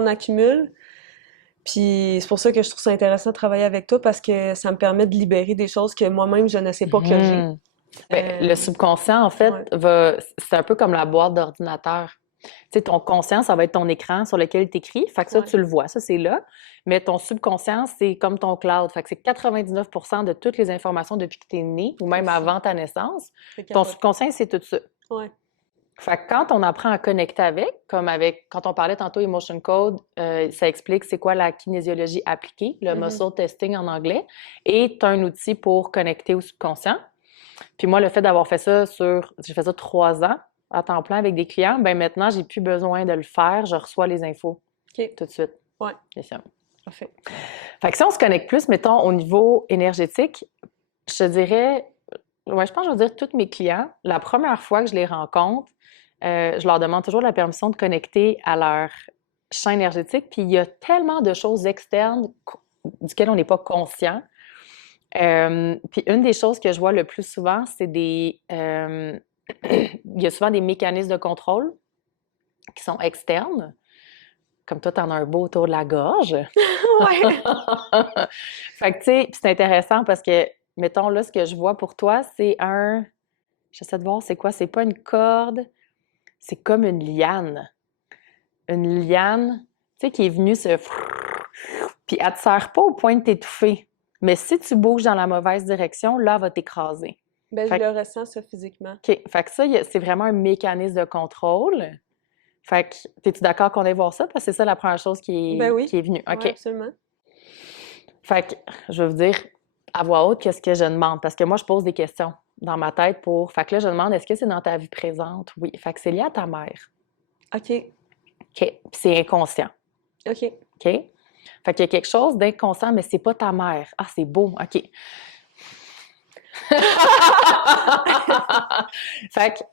accumule. Puis c'est pour ça que je trouve ça intéressant de travailler avec toi parce que ça me permet de libérer des choses que moi-même, je ne sais pas que j'ai. Mhm. Ben, le subconscient, en fait, Ouais. c'est un peu comme la boîte d'ordinateur. Tu sais, ton conscient, ça va être ton écran sur lequel tu écris. Fait que ça, Ouais. tu le vois, ça, c'est là. Mais ton subconscient, c'est comme ton cloud. Fait que c'est 99% de toutes les informations depuis que tu es né ou même C'est ça. avant ta naissance. C'est Ton capoté. subconscient, c'est tout ça. Ouais. Fait que quand on apprend à connecter avec, quand on parlait tantôt Emotion Code, ça explique c'est quoi la kinésiologie appliquée, le Mhm. muscle testing en anglais, et tu as un outil pour connecter au subconscient. Puis moi, le fait d'avoir fait ça j'ai fait ça 3 ans à temps plein avec des clients, ben maintenant, j'ai plus besoin de le faire, je reçois les infos OK. tout de suite. Ouais. C'est ça. Parfait. Fait que si on se connecte plus, mettons, au niveau énergétique, je te dirais, ouais, je pense que je vais dire tous mes clients, la première fois que je les rencontre, je leur demande toujours la permission de connecter à leur champ énergétique. Puis il y a tellement de choses externes duquel on n'est pas conscient. Puis une des choses que je vois le plus souvent, c'est il y a souvent des mécanismes de contrôle qui sont externes. Comme toi, tu en as un beau autour de la gorge. Ouais. Fait que, tu sais, c'est intéressant parce que, mettons, là, ce que je vois pour toi, c'est j'essaie de voir, c'est quoi? C'est pas une corde, c'est comme une liane. Une liane, tu sais, qui est venue puis elle te serre pas au point de t'étouffer. Mais si tu bouges dans la mauvaise direction, là, elle va t'écraser. Ben, je Fait que- le ressens, ça, physiquement. OK. Fait que ça, c'est vraiment un mécanisme de contrôle. Fait que, es-tu d'accord qu'on aille voir ça? Parce que c'est ça la première chose qui Ben oui. est venue. OK. Ouais, absolument. Fait que, je vais vous dire à voix haute qu'est-ce que je demande. Parce que moi, je pose des questions dans ma tête Fait que là, je demande, est-ce que c'est dans ta vie présente? Oui. Fait que c'est lié à ta mère. OK. OK. Puis c'est inconscient. OK. OK? Fait qu'il y a quelque chose d'inconscient, mais c'est pas ta mère. Ah, c'est beau, OK. Fait que,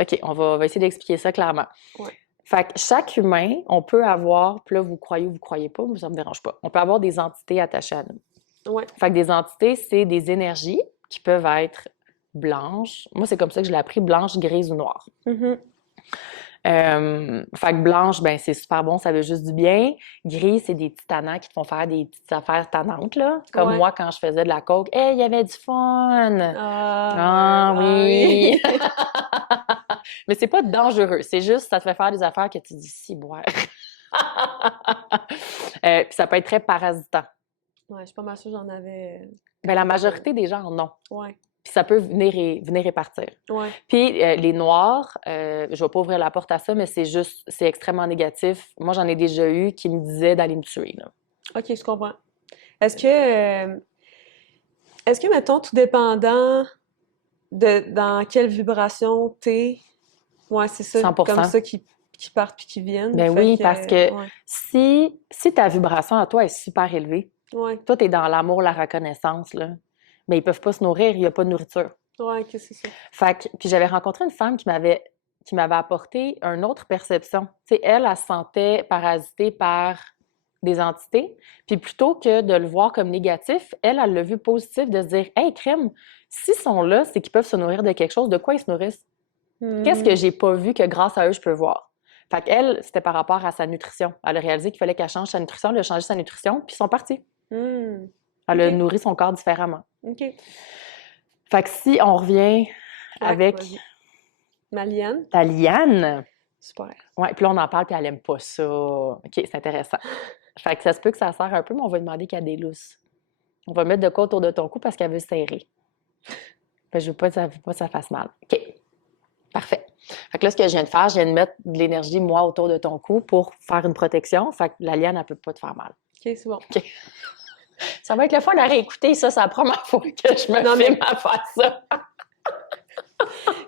OK, on va essayer d'expliquer ça clairement. Ouais. Fait que chaque humain, on peut avoir, puis là, vous croyez ou vous croyez pas, mais ça me dérange pas. On peut avoir des entités attachées à nous. Ouais. Fait que des entités, c'est des énergies qui peuvent être blanches. Moi, c'est comme ça que je l'ai appris, blanche, grise ou noire. Mhm. Fait que blanche, ben c'est super bon, ça veut juste du bien. Gris, c'est des petits tannants qui te font faire des petites affaires tannantes, là. Comme Ouais. moi, quand je faisais de la coke, « Hey, il y avait du fun! » Ah, Ah ouais. oui! Mais c'est pas dangereux, c'est juste, ça te fait faire des affaires que tu dis, si, boire. Puis ça peut être très parasitant. Ouais, je suis pas mal sûre que j'en avais. Ben, la majorité des gens en ont. Ouais. Puis ça peut venir et partir. Ouais. Puis les noirs, je vais pas ouvrir la porte à ça, mais c'est extrêmement négatif. Moi, j'en ai déjà eu qui me disaient d'aller me tuer, là. OK, je comprends. Est-ce que, mettons, tout dépendant de dans quelle vibration t'es, ouais, c'est ça, 100%. comme ça qui partent puis qui viennent. Ben Fait oui, parce que ouais. si ta vibration à toi est super élevée, Ouais. toi, t'es dans l'amour, la reconnaissance, là, mais ils peuvent pas se nourrir, il y a pas de nourriture. Ouais, OK, c'est ça. Fait que, puis j'avais rencontré une femme qui m'avait apporté une autre perception. Tu sais, elle se sentait parasitée par des entités, puis plutôt que de le voir comme négatif, elle l'a vu positif, de se dire « Hey, crème, s'ils sont là, c'est qu'ils peuvent se nourrir de quelque chose. De quoi ils se nourrissent? Qu'est-ce que j'ai pas vu que grâce à eux, je peux voir? » Fait qu'elle, c'était par rapport à sa nutrition. Elle a réalisé qu'il fallait qu'elle change sa nutrition, elle a changé sa nutrition, puis ils sont partis. Hmm. Elle a OK. nourri son corps différemment. OK. Fait que si on revient avec vas-y. Ma liane? ta liane, Super. ouais, puis là, on en parle, puis elle aime pas ça. OK, c'est intéressant. Fait que ça se peut que ça sert un peu, mais on va demander qu'elle délousse. On va mettre de quoi autour de ton cou parce qu'elle veut serrer. Fait que je veux pas que ça fasse mal. OK, parfait. Fait que là, ce que je viens de faire, je viens de mettre de l'énergie, moi, autour de ton cou pour faire une protection. Fait que la liane, elle peut pas te faire mal. OK, c'est bon. OK. Ça va être le fun à réécouter, ça. C'est la première fois que je me filme à faire ça.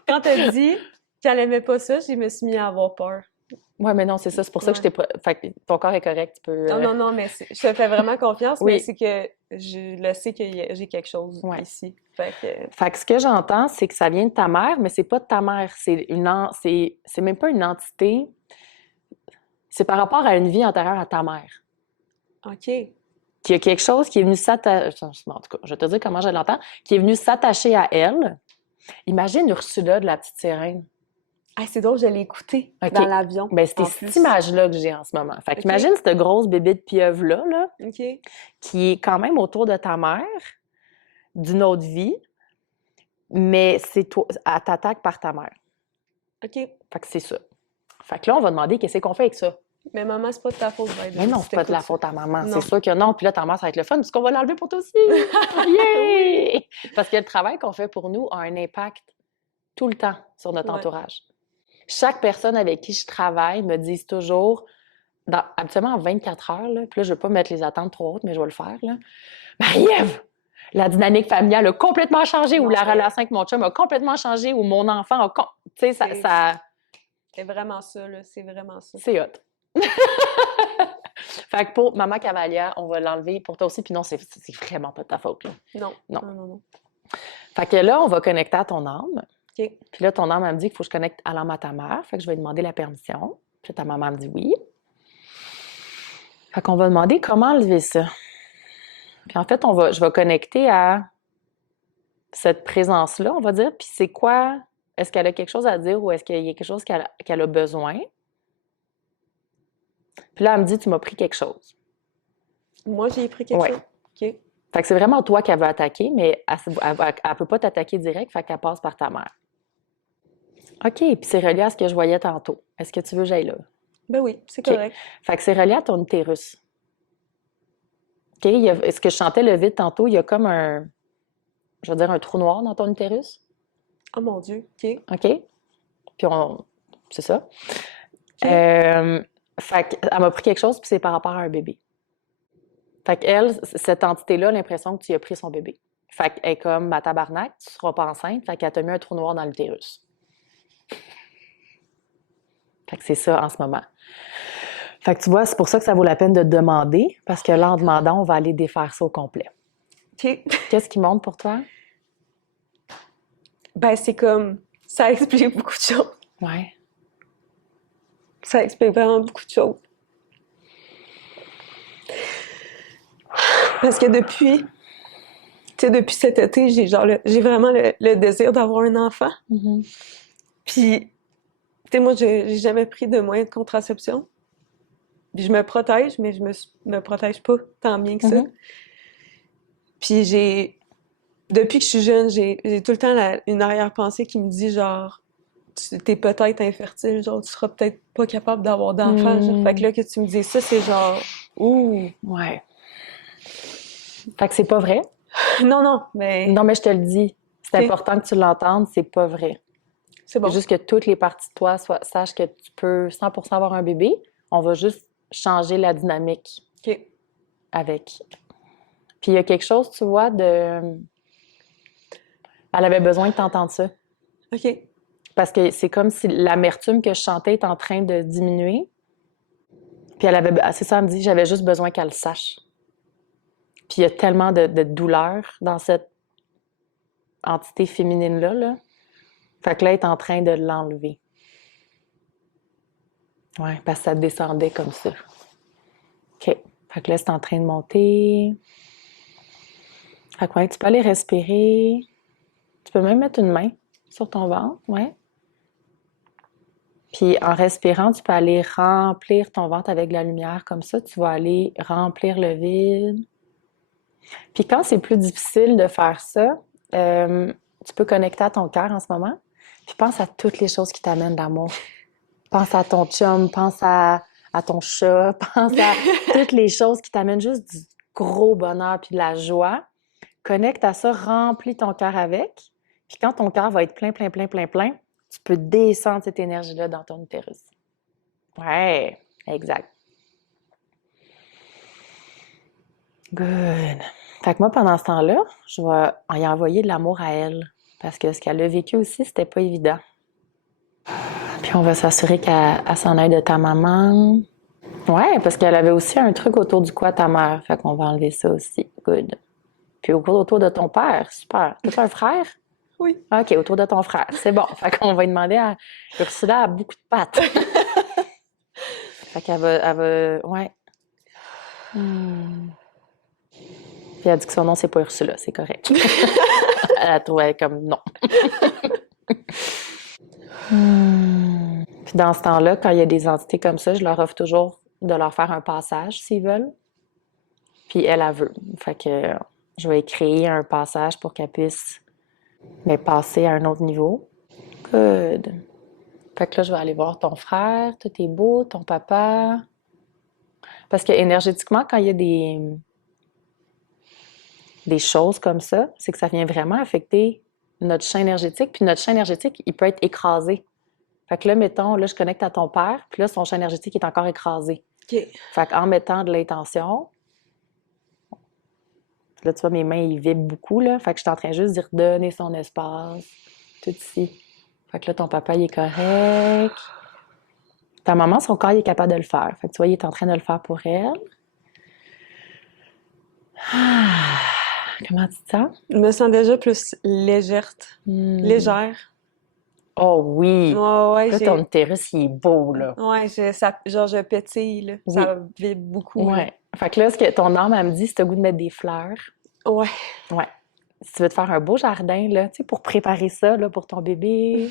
Quand t'as dit qu'elle aimait pas ça, je me suis mis à avoir peur. Ouais, mais non, c'est ça. C'est pour ça que je t'ai... Fait que ton corps est correct, tu peux... Non, mais je te fais vraiment confiance, Oui. mais c'est que je le sais que j'ai quelque chose ici. Fait que ce que j'entends, c'est que ça vient de ta mère, mais c'est pas de ta mère. C'est même pas une entité. C'est par rapport à une vie antérieure à ta mère. OK. Qu'il y a quelque chose qui est venu s'attacher... En tout cas, je vais te dire comment je l'entends. Qui est venu s'attacher à elle. Imagine Ursula de la petite sirène. Ah, c'est drôle, je l'ai écouté dans l'avion. Ben, c'était cette image-là que j'ai en ce moment. Fait qu'imagine cette grosse bébé de pieuvre-là, là, qui est quand même autour de ta mère, d'une autre vie, mais c'est toi, elle t'attaque par ta mère. OK. Fait que c'est ça. Fait que là, on va demander qu'est-ce qu'on fait avec ça. Mais maman, c'est pas de ta faute. Mais non, c'est pas de la faute à maman. C'est sûr que non. Puis là, ta mère, ça va être le fun, puisqu'on va l'enlever pour toi aussi. Yeah! Parce que le travail qu'on fait pour nous a un impact tout le temps sur notre entourage. Chaque personne avec qui je travaille me dit toujours, habituellement en 24 heures, là, puis là, je ne veux pas mettre les attentes trop hautes, mais je vais le faire, là. Marie-Ève, la dynamique familiale a complètement changé, ou la relation avec mon chum a complètement changé, ou mon enfant a... Tu sais, ça... C'est vraiment ça, là. C'est vraiment ça. C'est hot. Fait que pour Maman Cavalia, on va l'enlever pour toi aussi, puis non, c'est vraiment pas de ta faute, là. Non. Fait que là, on va connecter à ton âme. OK. Puis là, ton âme, elle me dit qu'il faut que je connecte à l'âme à ta mère. Fait que je vais lui demander la permission. Puis là, ta maman me dit oui. Fait qu'on va demander comment enlever ça. Puis en fait, je vais connecter à cette présence-là, on va dire. Puis c'est quoi? Est-ce qu'elle a quelque chose à dire ou est-ce qu'il y a quelque chose qu'elle a besoin? Puis là, elle me dit, tu m'as pris quelque chose. Moi, j'ai pris quelque chose? OK. Fait que c'est vraiment toi qu'elle veut attaquer, mais elle ne peut pas t'attaquer direct, fait qu'elle passe par ta mère. OK, puis c'est relié à ce que je voyais tantôt. Est-ce que tu veux que j'aille là? Ben oui, c'est correct. Fait que c'est relié à ton utérus. OK? Est-ce que je sentais le vide tantôt? Il y a comme un trou noir dans ton utérus. Oh mon Dieu, OK. OK? Puis c'est ça. Okay. Fait qu'elle m'a pris quelque chose, puis c'est par rapport à un bébé. Fait qu'elle, cette entité-là a l'impression que tu as pris son bébé. Fait qu'elle est comme, ma tabarnak, tu seras pas enceinte. Fait qu'elle t'a mis un trou noir dans l'utérus. Fait que c'est ça en ce moment. Fait que tu vois, c'est pour ça que ça vaut la peine de demander, parce que là, en demandant, on va aller défaire ça au complet. OK. Qu'est-ce qui monte pour toi? Ben, c'est comme... Ça explique beaucoup de choses. Ouais. Ça explique vraiment beaucoup de choses. Parce que depuis... Tu sais, depuis cet été, j'ai vraiment le désir d'avoir un enfant. Puis, tu sais, moi, j'ai jamais pris de moyens de contraception. Puis je me protège, mais me protège pas tant bien que ça. Puis depuis que je suis jeune, j'ai tout le temps une arrière-pensée qui me dit genre, t'es peut-être infertile, genre, tu seras peut-être pas capable d'avoir d'enfant. Genre. Fait que là, que tu me dis ça, c'est genre, ouh. Ouais. Fait que c'est pas vrai. Non, mais... Non, mais je te le dis. C'est Ok. important que tu l'entendes, c'est pas vrai. C'est bon. Juste que toutes les parties de toi sachent que tu peux 100% avoir un bébé. On va juste changer la dynamique OK. avec. Puis il y a quelque chose, tu vois, Elle avait besoin que tu entendes ça. OK. Parce que c'est comme si l'amertume que je chantais est en train de diminuer. Puis c'est ça, elle me dit, j'avais juste besoin qu'elle le sache. Puis il y a tellement de douleur dans cette entité féminine-là, là. Fait que là, elle est en train de l'enlever. Ouais, parce que ça descendait comme ça. OK. Fait que là, c'est en train de monter. Fait que ouais, tu peux aller respirer. Tu peux même mettre une main sur ton ventre, ouais. Puis en respirant, tu peux aller remplir ton ventre avec de la lumière. Comme ça, tu vas aller remplir le vide. Puis quand c'est plus difficile de faire ça, tu peux connecter à ton cœur en ce moment. Puis pense à toutes les choses qui t'amènent d'amour. Pense à ton chum, pense à ton chat, pense à toutes les choses qui t'amènent juste du gros bonheur puis de la joie. Connecte à ça, remplis ton cœur avec. Puis quand ton cœur va être plein, tu peux descendre cette énergie-là dans ton utérus. Ouais, exact. Good. Fait que moi, pendant ce temps-là, je vais y envoyer de l'amour à elle. Parce que ce qu'elle a vécu aussi, c'était pas évident. Puis on va s'assurer qu'elle s'en aille de ta maman. Ouais, parce qu'elle avait aussi un truc autour du cou à ta mère. Fait qu'on va enlever ça aussi. Good. Puis autour de ton père. Super. T'as un frère? Oui. OK, autour de ton frère. C'est bon. Fait qu'on va lui demander à Ursula a beaucoup de pattes. Fait qu'elle va... Ouais. Puis elle a dit que son nom, c'est pas Ursula. C'est correct. Elle a trouvé comme non. Puis dans ce temps-là, quand il y a des entités comme ça, je leur offre toujours de leur faire un passage s'ils veulent. Puis elle veut. Fait que je vais créer un passage pour qu'elle puisse passer à un autre niveau. Good. Fait que là, je vais aller voir ton frère. Tout est beau, ton papa. Parce que énergétiquement, quand il y a des choses comme ça, c'est que ça vient vraiment affecter notre champ énergétique. Puis notre champ énergétique, il peut être écrasé. Fait que là, mettons, là, je connecte à ton père, puis là, son champ énergétique est encore écrasé. OK. Fait qu'en mettant de l'intention, là, tu vois, mes mains, ils vibrent beaucoup, là. Fait que je suis en train juste d'y redonner son espace, tout ici. Fait que là, ton papa, il est correct. Ta maman, son corps, il est capable de le faire. Fait que tu vois, il est en train de le faire pour elle. Ah, comment tu te sens? Je me sens déjà plus légère. Légère. Oh oui! Ouais, Là, ton utérus, il est beau, là. Ouais, je pétille, là. Oui. Ça vibre beaucoup, là. Ouais. Fait que là, ce que ton âme, elle me dit, c'est t'as le goût de mettre des fleurs. Ouais. Ouais. Si tu veux te faire un beau jardin, là, tu sais, pour préparer ça, là, pour ton bébé.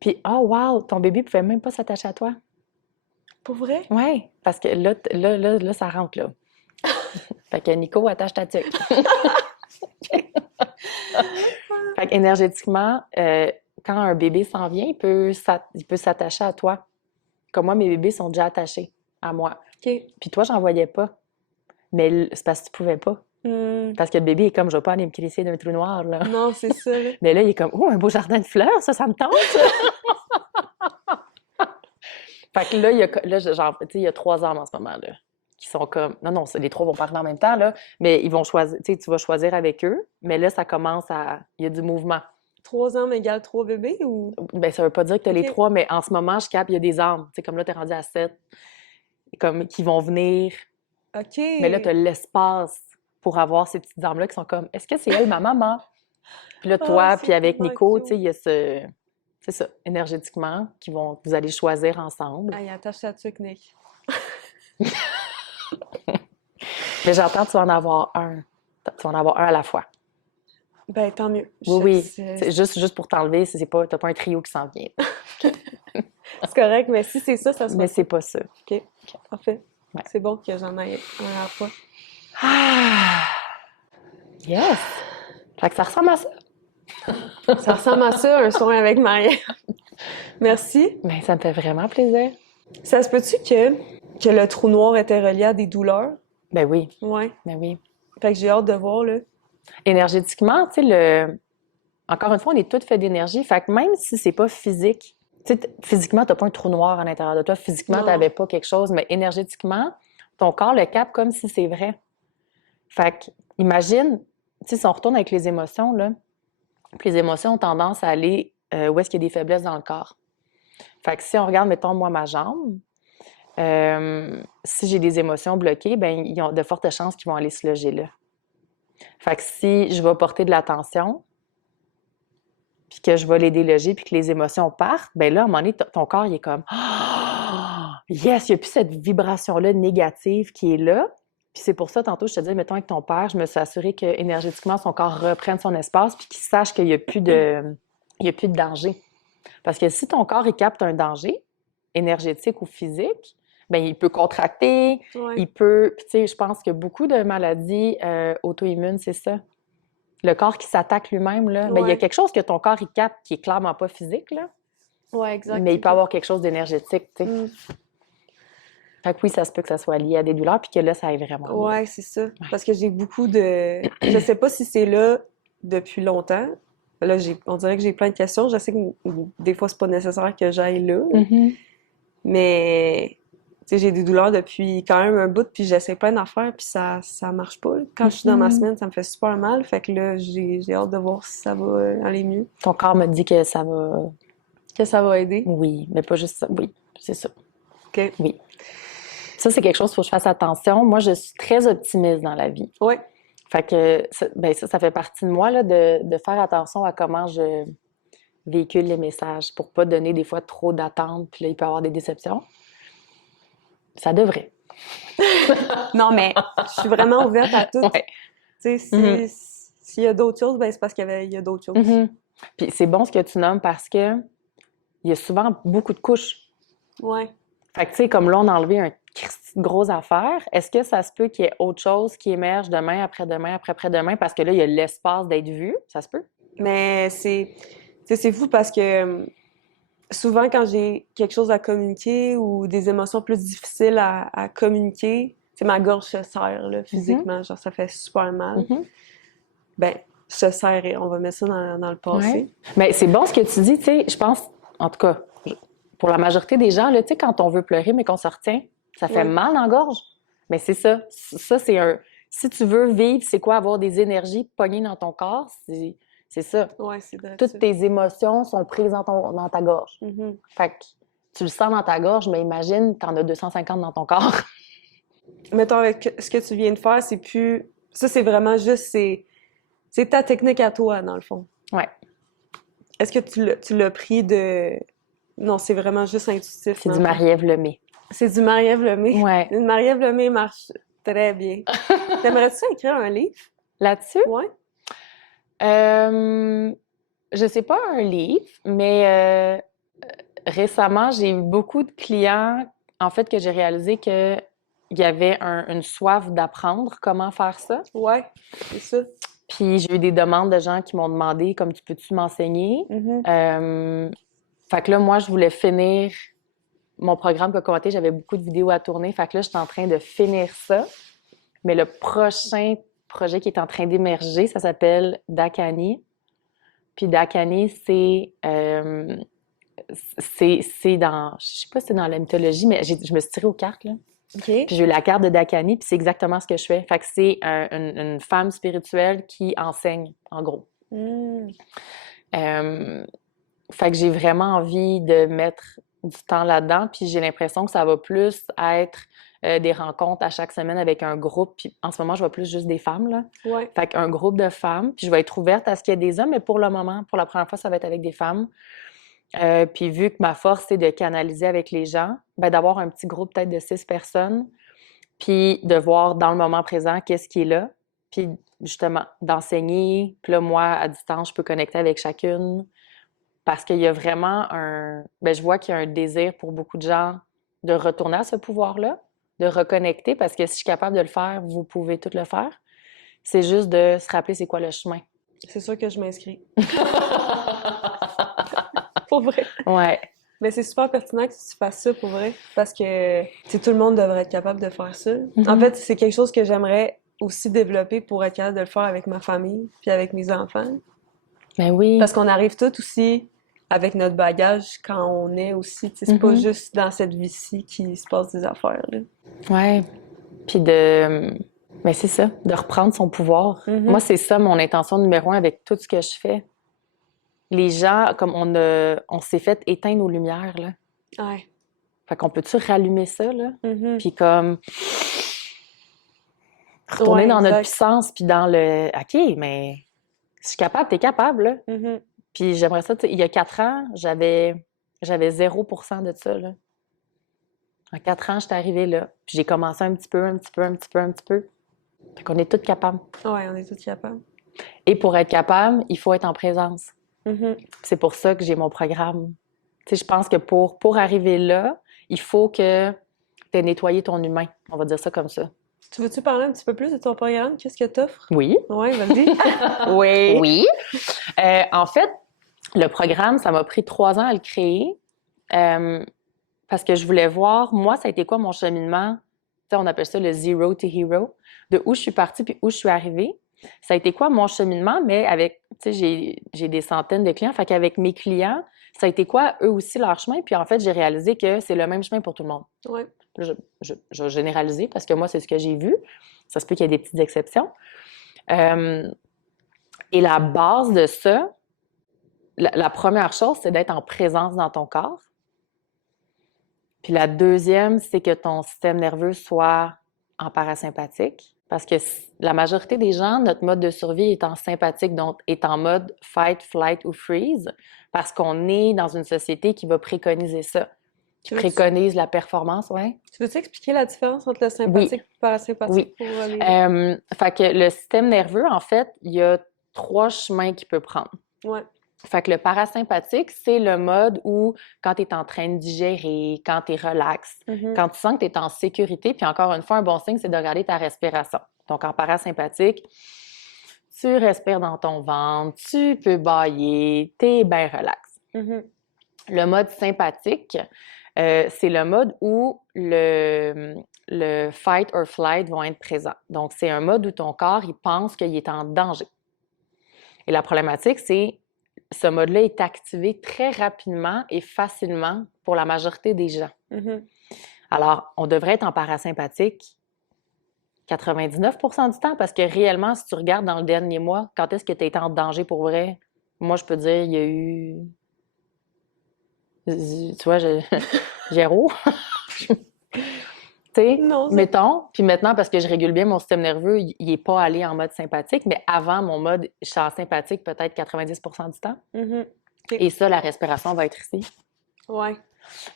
Puis, oh wow, ton bébé pouvait même pas s'attacher à toi. Pour vrai? Ouais, parce que là, ça rentre, là. Fait que Nico, attache ta tuque. Fait qu'énergétiquement, quand un bébé s'en vient, il peut s'attacher à toi. Comme moi, mes bébés sont déjà attachés à moi. OK. Puis toi, j'en voyais pas. Mais c'est parce que tu pouvais pas. Parce que le bébé est comme, je vais pas aller me crisser d'un trou noir, là. Non, c'est ça, là. Mais là, il est comme, oh, un beau jardin de fleurs, ça me tente. Fait que là, genre, tu sais, il y a 3 hommes en ce moment, là, qui sont comme, non, les 3 vont parler en même temps, là, mais ils vont choisir, tu sais, tu vas choisir avec eux, mais là, ça commence il y a du mouvement. 3 hommes égale 3 bébés ou? Ben, ça veut pas dire que tu as les Ok. 3, mais en ce moment, je capte, il y a des âmes. Tu sais, comme là, tu es rendu à 7. comme, qui vont venir. OK. Mais là, tu as l'espace pour avoir ces petites âmes-là qui sont comme, est-ce que c'est elle, ma maman? Puis là, toi, c'est puis avec tellement Nico, tu cute. sais, il y a ce... C'est ça, énergétiquement, vous allez choisir ensemble. Aïe, attache ta tuque, Nick. Mais j'entends que tu vas en avoir un. Tu vas en avoir un à la fois. Ben, tant mieux. Oui, C'est c'est juste pour t'enlever, t'as pas un trio qui s'en vient. correct, mais si c'est ça, ça sera Mais ça. c'est pas ça. OK, parfait. Ouais. C'est bon que j'en aille un à la fois. Ah! Yes! Fait que ça ressemble à ça. Ça ressemble à ça, un soin avec Marie. Merci. Mais ça me fait vraiment plaisir. Ça se peut-tu que le trou noir était relié à des douleurs? Ben oui, Ouais. ben oui. Fait que j'ai hâte de voir, là. Énergétiquement, tu sais, encore une fois, on est toutes faits d'énergie. Fait que même si c'est pas physique, tu sais, physiquement, t'as pas un trou noir à l'intérieur de toi. Physiquement, Non. t'avais pas quelque chose, mais énergétiquement, ton corps le capte comme si c'est vrai. Fait que, imagine, tu sais, si on retourne avec les émotions, là, puis les émotions ont tendance à aller où est-ce qu'il y a des faiblesses dans le corps. Fait que si on regarde, mettons, moi, ma jambe, si j'ai des émotions bloquées, ben ils ont de fortes chances qu'ils vont aller se loger là. Fait que si je vais porter de l'attention, puis que je vais les déloger, puis que les émotions partent, ben là, à un moment donné, ton corps, il est comme « Yes! » Il n'y a plus cette vibration-là négative qui est là. Puis c'est pour ça, tantôt, je te disais, mettons, avec ton père, je me suis assurée que énergétiquement, son corps reprenne son espace, puis qu'il sache qu'il n'y a plus de danger. Parce que si ton corps, il capte un danger, énergétique ou physique, ben il peut contracter, Ouais. il peut... Puis tu sais, je pense que beaucoup de maladies auto-immunes, c'est ça. Le corps qui s'attaque lui-même, là, ben il y a Ouais. quelque chose que ton corps, il capte qui est clairement pas physique, là, Ouais, exact. mais il peut avoir quelque chose d'énergétique, tu sais. Mm. Fait que oui, ça se peut que ça soit lié à des douleurs, puis que là, ça aille vraiment mieux. Ouais, c'est ça. Parce que j'ai beaucoup de... Je sais pas si c'est là depuis longtemps. Là, on dirait que j'ai plein de questions. Je sais que des fois, c'est pas nécessaire que j'aille là. Mhm. Mais, tu sais, j'ai des douleurs depuis quand même un bout, puis j'essaie plein d'affaires, puis ça marche pas, là. Quand je suis dans ma semaine, ça me fait super mal. Fait que là, j'ai hâte de voir si ça va aller mieux. Ton corps me dit que ça va... Que ça va aider. Oui, mais pas juste ça. Oui, c'est ça. OK. Oui. Ça, c'est quelque chose, il faut que je fasse attention. Moi, je suis très optimiste dans la vie. Ouais. Fait que ça fait partie de moi là, de faire attention à comment je véhicule les messages pour pas donner des fois trop d'attentes, puis là, il peut y avoir des déceptions. Ça devrait. Non, mais je suis vraiment ouverte à tout. Ouais. Tu sais, Mhm. s'il y a d'autres choses, ben c'est parce il y a d'autres choses. Mhm. Puis c'est bon ce que tu nommes parce que il y a souvent beaucoup de couches. Ouais. Fait que, tu sais, comme là, on a enlevé un Christi de grosse affaire, est-ce que ça se peut qu'il y ait autre chose qui émerge demain, après-demain, après-après-demain, parce que là, il y a l'espace d'être vu? Ça se peut? Mais tu sais, c'est fou parce que souvent, quand j'ai quelque chose à communiquer ou des émotions plus difficiles à communiquer, tu sais, ma gorge se serre, là, physiquement. Genre, ça fait super mal. Mhm. Ben, se serre, et on va mettre ça dans le passé. Ouais. Mais c'est bon ce que tu dis, tu sais, je pense, en tout cas, pour la majorité des gens, là, tu sais, quand on veut pleurer mais qu'on se retient, ça fait Ouais. mal dans la gorge. Mais c'est ça. Ça, c'est un... Si tu veux vivre, c'est quoi avoir des énergies pognées dans ton corps? C'est ça. Ouais, c'est vrai. Toutes tes émotions sont prises dans ta gorge. Mhm. Fait que tu le sens dans ta gorge, mais imagine, t'en as 250 dans ton corps. Mettons, avec ce que tu viens de faire, c'est plus... Ça, c'est vraiment juste... C'est ta technique à toi, dans le fond. Ouais. Est-ce que tu l'as pris de... Non, c'est vraiment juste intuitif. C'est dans du le fond. Marie-Ève Lemay. C'est du Marie-Ève Lemay. Ouais. Une Marie-Ève Lemay marche très bien. T'aimerais-tu écrire un livre? Là-dessus, Ouais. je sais pas un livre, mais récemment, j'ai eu beaucoup de clients, en fait, que j'ai réalisé qu'il y avait une soif d'apprendre comment faire ça. Ouais, c'est ça. Puis j'ai eu des demandes de gens qui m'ont demandé, comme tu peux-tu m'enseigner? Mhm. Fait que là, moi, je voulais finir mon programme Cocomaté. J'avais beaucoup de vidéos à tourner. Fait que là, je suis en train de finir ça. Mais le prochain projet qui est en train d'émerger, ça s'appelle Dakani. Puis Dakani, c'est dans... Je sais pas si c'est dans la mythologie, mais je me suis tirée aux cartes, là. OK. Puis j'ai eu la carte de Dakani, puis c'est exactement ce que je fais. Fait que c'est une femme spirituelle qui enseigne, en gros. Mm. Fait que j'ai vraiment envie de mettre du temps là-dedans, puis j'ai l'impression que ça va plus être des rencontres à chaque semaine avec un groupe. Puis en ce moment, je vois plus juste des femmes, là. Ouais. Fait qu'un groupe de femmes, puis je vais être ouverte à ce qu'il y ait des hommes, mais pour le moment, pour la première fois, ça va être avec des femmes. Puis vu que ma force, c'est de canaliser avec les gens, ben d'avoir un petit groupe peut-être de 6 personnes, puis de voir dans le moment présent qu'est-ce qui est là, puis justement d'enseigner. Puis là, moi, à distance, je peux connecter avec chacune parce qu'il y a vraiment ben, je vois qu'il y a un désir pour beaucoup de gens de retourner à ce pouvoir-là, de reconnecter, parce que si je suis capable de le faire, vous pouvez tout le faire. C'est juste de se rappeler c'est quoi le chemin. C'est sûr que je m'inscris. Pour vrai. Ouais. Mais c'est super pertinent que tu fasses ça pour vrai, parce que tout le monde devrait être capable de faire ça. En fait, c'est quelque chose que j'aimerais aussi développer pour être capable de le faire avec ma famille puis avec mes enfants. Ben oui. Parce qu'on arrive tous aussi avec notre bagage quand on est aussi. C'est pas juste dans cette vie-ci qu'il se passe des affaires. Là. Ouais. Puis de... Mais c'est ça, de reprendre son pouvoir. Moi, c'est ça mon intention numéro 1 avec tout ce que je fais. Les gens, comme on s'est fait éteindre nos lumières, là. Ouais. Fait qu'on peut-tu rallumer ça, là? Puis comme... retourner dans notre puissance, puis dans le... OK, mais si je suis capable, t'es capable, là. Puis j'aimerais ça, il y a 4 ans, j'avais 0% de ça, là. En 4 ans, j'étais arrivée là. Puis j'ai commencé un petit peu. Fait qu'on est toutes capables. Ouais, on est toutes capables. Et pour être capable, il faut être en présence. C'est pour ça que j'ai mon programme. Tu sais, je pense que pour arriver là, il faut que tu aies nettoyé ton humain. On va dire ça comme ça. Tu veux-tu parler un petit peu plus de ton programme? Qu'est-ce que t'offres? Oui. Oui, vas-y. Oui. Oui. En fait, le programme, ça m'a pris 3 ans à le créer parce que je voulais voir, moi, ça a été quoi mon cheminement? Tu sais, on appelle ça le zero to hero, de où je suis partie puis où je suis arrivée. Ça a été quoi mon cheminement? Mais avec, tu sais, j'ai des centaines de clients. Fait qu'avec mes clients, ça a été quoi, eux aussi, leur chemin? Puis en fait, j'ai réalisé que c'est le même chemin pour tout le monde. Ouais. Je vais généraliser parce que moi, c'est ce que j'ai vu. Ça se peut qu'il y ait des petites exceptions. Et la base de ça, la première chose, c'est d'être en présence dans ton corps. Puis la deuxième, c'est que ton système nerveux soit en parasympathique. Parce que la majorité des gens, notre mode de survie est en sympathique, donc est en mode fight, flight ou freeze, parce qu'on est dans une société qui va préconiser ça, qui préconise la performance, ouais. Tu veux-tu expliquer la différence entre le sympathique et le parasympathique? Oui. Pour les... Fait que le système nerveux, en fait, il y a 3 chemins qu'il peut prendre. Ouais. Fait que le parasympathique, c'est le mode où, quand tu es en train de digérer, quand tu es relax, quand tu sens que tu es en sécurité, puis encore une fois, un bon signe, c'est de regarder ta respiration. Donc, en parasympathique, tu respires dans ton ventre, tu peux bâiller, tu es bien relax. Le mode sympathique, c'est le mode où le fight or flight vont être présents. Donc, c'est un mode où ton corps, il pense qu'il est en danger. Et la problématique, c'est ce mode-là est activé très rapidement et facilement pour la majorité des gens. Alors, on devrait être en parasympathique 99% du temps parce que réellement, si tu regardes dans le dernier mois, quand est-ce que tu as été en danger pour vrai? Moi, je peux dire, il y a eu... Tu vois, zéro. Tu sais, mettons, puis maintenant, parce que je régule bien mon système nerveux, il n'est pas allé en mode sympathique, mais avant, mon mode, je suis en sympathique peut-être 90% du temps. Et ça, la respiration va être ici. Ouais.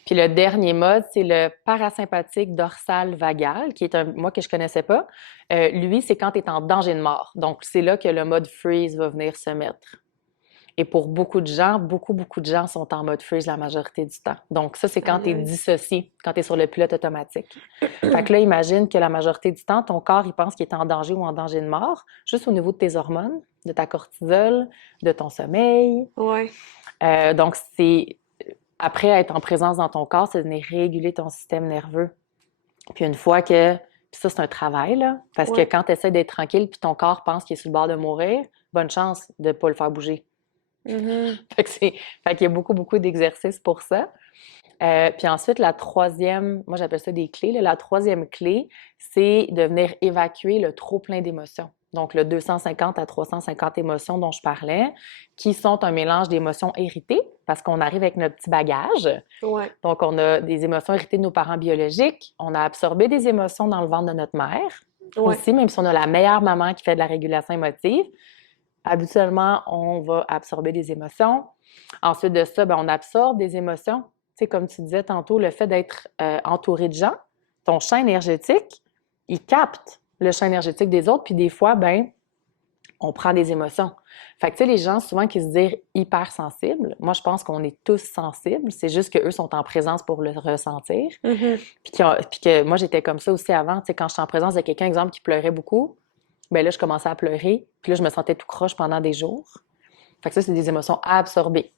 Puis le dernier mode, c'est le parasympathique dorsal vagal, qui est un moi que je connaissais pas. Lui, c'est quand tu es en danger de mort. Donc, c'est là que le mode freeze va venir se mettre. Et pour beaucoup de gens sont en mode freeze la majorité du temps. Donc, ça, c'est quand tu es dissocié, quand tu es sur le pilote automatique. Fait que là, imagine que la majorité du temps, ton corps, il pense qu'il est en danger ou en danger de mort, juste au niveau de tes hormones, de ta cortisol, de ton sommeil. Ouais. Donc, c'est... Après être en présence dans ton corps, c'est de venir réguler ton système nerveux. Puis une fois que... Puis ça, c'est un travail, là. Parce que quand tu essaies d'être tranquille puis ton corps pense qu'il est sur le bord de mourir, bonne chance de ne pas le faire bouger. Fait qu'il y a beaucoup d'exercices pour ça. Puis ensuite, la troisième, moi j'appelle ça des clés, là. La troisième clé, c'est de venir évacuer le trop plein d'émotions. donc le 250 à 350 émotions dont je parlais, qui sont un mélange d'émotions héritées, parce qu'on arrive avec notre petit bagage. Ouais. Donc, on a des émotions héritées de nos parents biologiques, on a absorbé des émotions dans le ventre de notre mère. Ouais. Aussi, même si on a la meilleure maman qui fait de la régulation émotive, habituellement, on va absorber des émotions. Ensuite de ça, ben, on absorbe des émotions. Tu sais, comme tu disais tantôt, le fait d'être entouré de gens, ton champ énergétique, il capte le champ énergétique des autres, puis des fois, ben, on prend des émotions. Fait que, tu sais, les gens, souvent, qui se disent hypersensibles, moi, je pense qu'on est tous sensibles, c'est juste qu'eux sont en présence pour le ressentir. Mhm. Puis que moi, j'étais comme ça aussi avant, tu sais, quand j'étais en présence de quelqu'un, exemple, qui pleurait beaucoup, ben là, je commençais à pleurer, puis là, je me sentais tout croche pendant des jours. Fait que ça, c'est des émotions à absorber.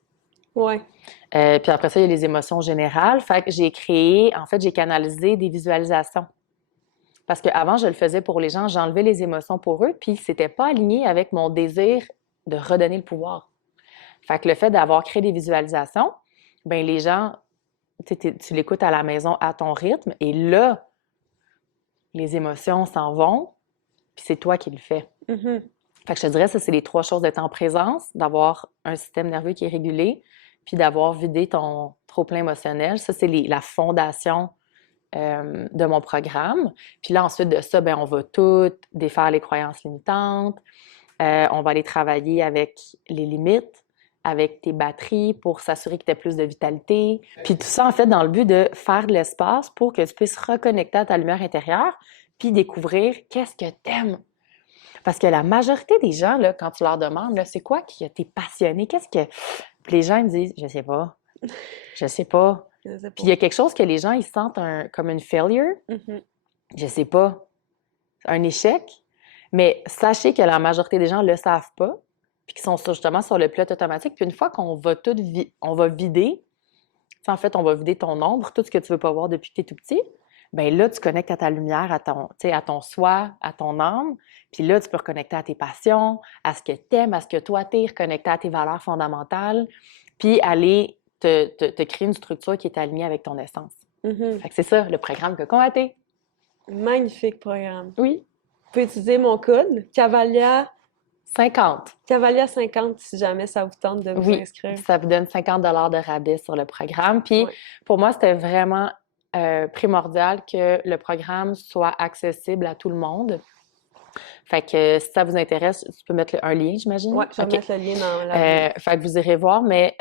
Ouais. Puis après ça, il y a les émotions générales. Fait que j'ai créé, en fait, j'ai canalisé des visualisations. Parce qu'avant, je le faisais pour les gens, j'enlevais les émotions pour eux, puis c'était pas aligné avec mon désir de redonner le pouvoir. Fait que le fait d'avoir créé des visualisations, ben les gens, tu l'écoutes à la maison à ton rythme, et là, les émotions s'en vont, puis c'est toi qui le fais. Mhm. Fait que je te dirais, ça, c'est les 3 choses d'être en présence, d'avoir un système nerveux qui est régulé, puis d'avoir vidé ton trop-plein émotionnel. Ça, c'est la fondation de mon programme. Puis là, ensuite de ça, ben, on va tout défaire les croyances limitantes. On va aller travailler avec les limites, avec tes batteries pour s'assurer que tu aies plus de vitalité. Puis tout ça, en fait, dans le but de faire de l'espace pour que tu puisses reconnecter à ta lumière intérieure puis découvrir qu'est-ce que tu aimes. Parce que la majorité des gens, là, quand tu leur demandes, là, c'est quoi qui t'es passionné? Qu'est-ce que... Puis les gens ils me disent, je sais pas. Je sais pas. Je sais pas. Puis il y a quelque chose que les gens, ils sentent comme une failure. Mhm. Je sais pas. Un échec. Mais sachez que la majorité des gens le savent pas, puis qu'ils sont justement sur le pilote automatique. Puis une fois qu'on va tout on va vider, tu sais, en fait, on va vider ton ombre, tout ce que tu veux pas voir depuis que tu es tout petit, bien là, tu connectes à ta lumière, tu sais, à ton soi, à ton âme. Puis là, tu peux reconnecter à tes passions, à ce que tu aimes, à ce que toi t'es, reconnecter à tes valeurs fondamentales, puis aller te créer une structure qui est alignée avec ton essence. Mhm. Fait que c'est ça, le programme que Convaté. Magnifique programme. Oui. Tu peux utiliser mon code, Cavalia 50. 50 si jamais ça vous tente de vous Oui, inscrire. ça vous donne 50 de rabais sur le programme. Puis Ouais. pour moi, c'était vraiment primordial que le programme soit accessible à tout le monde. Fait que si ça vous intéresse, tu peux mettre un lien, j'imagine? Ouais, je vais OK. mettre le lien dans la bio. Fait que vous irez voir, mais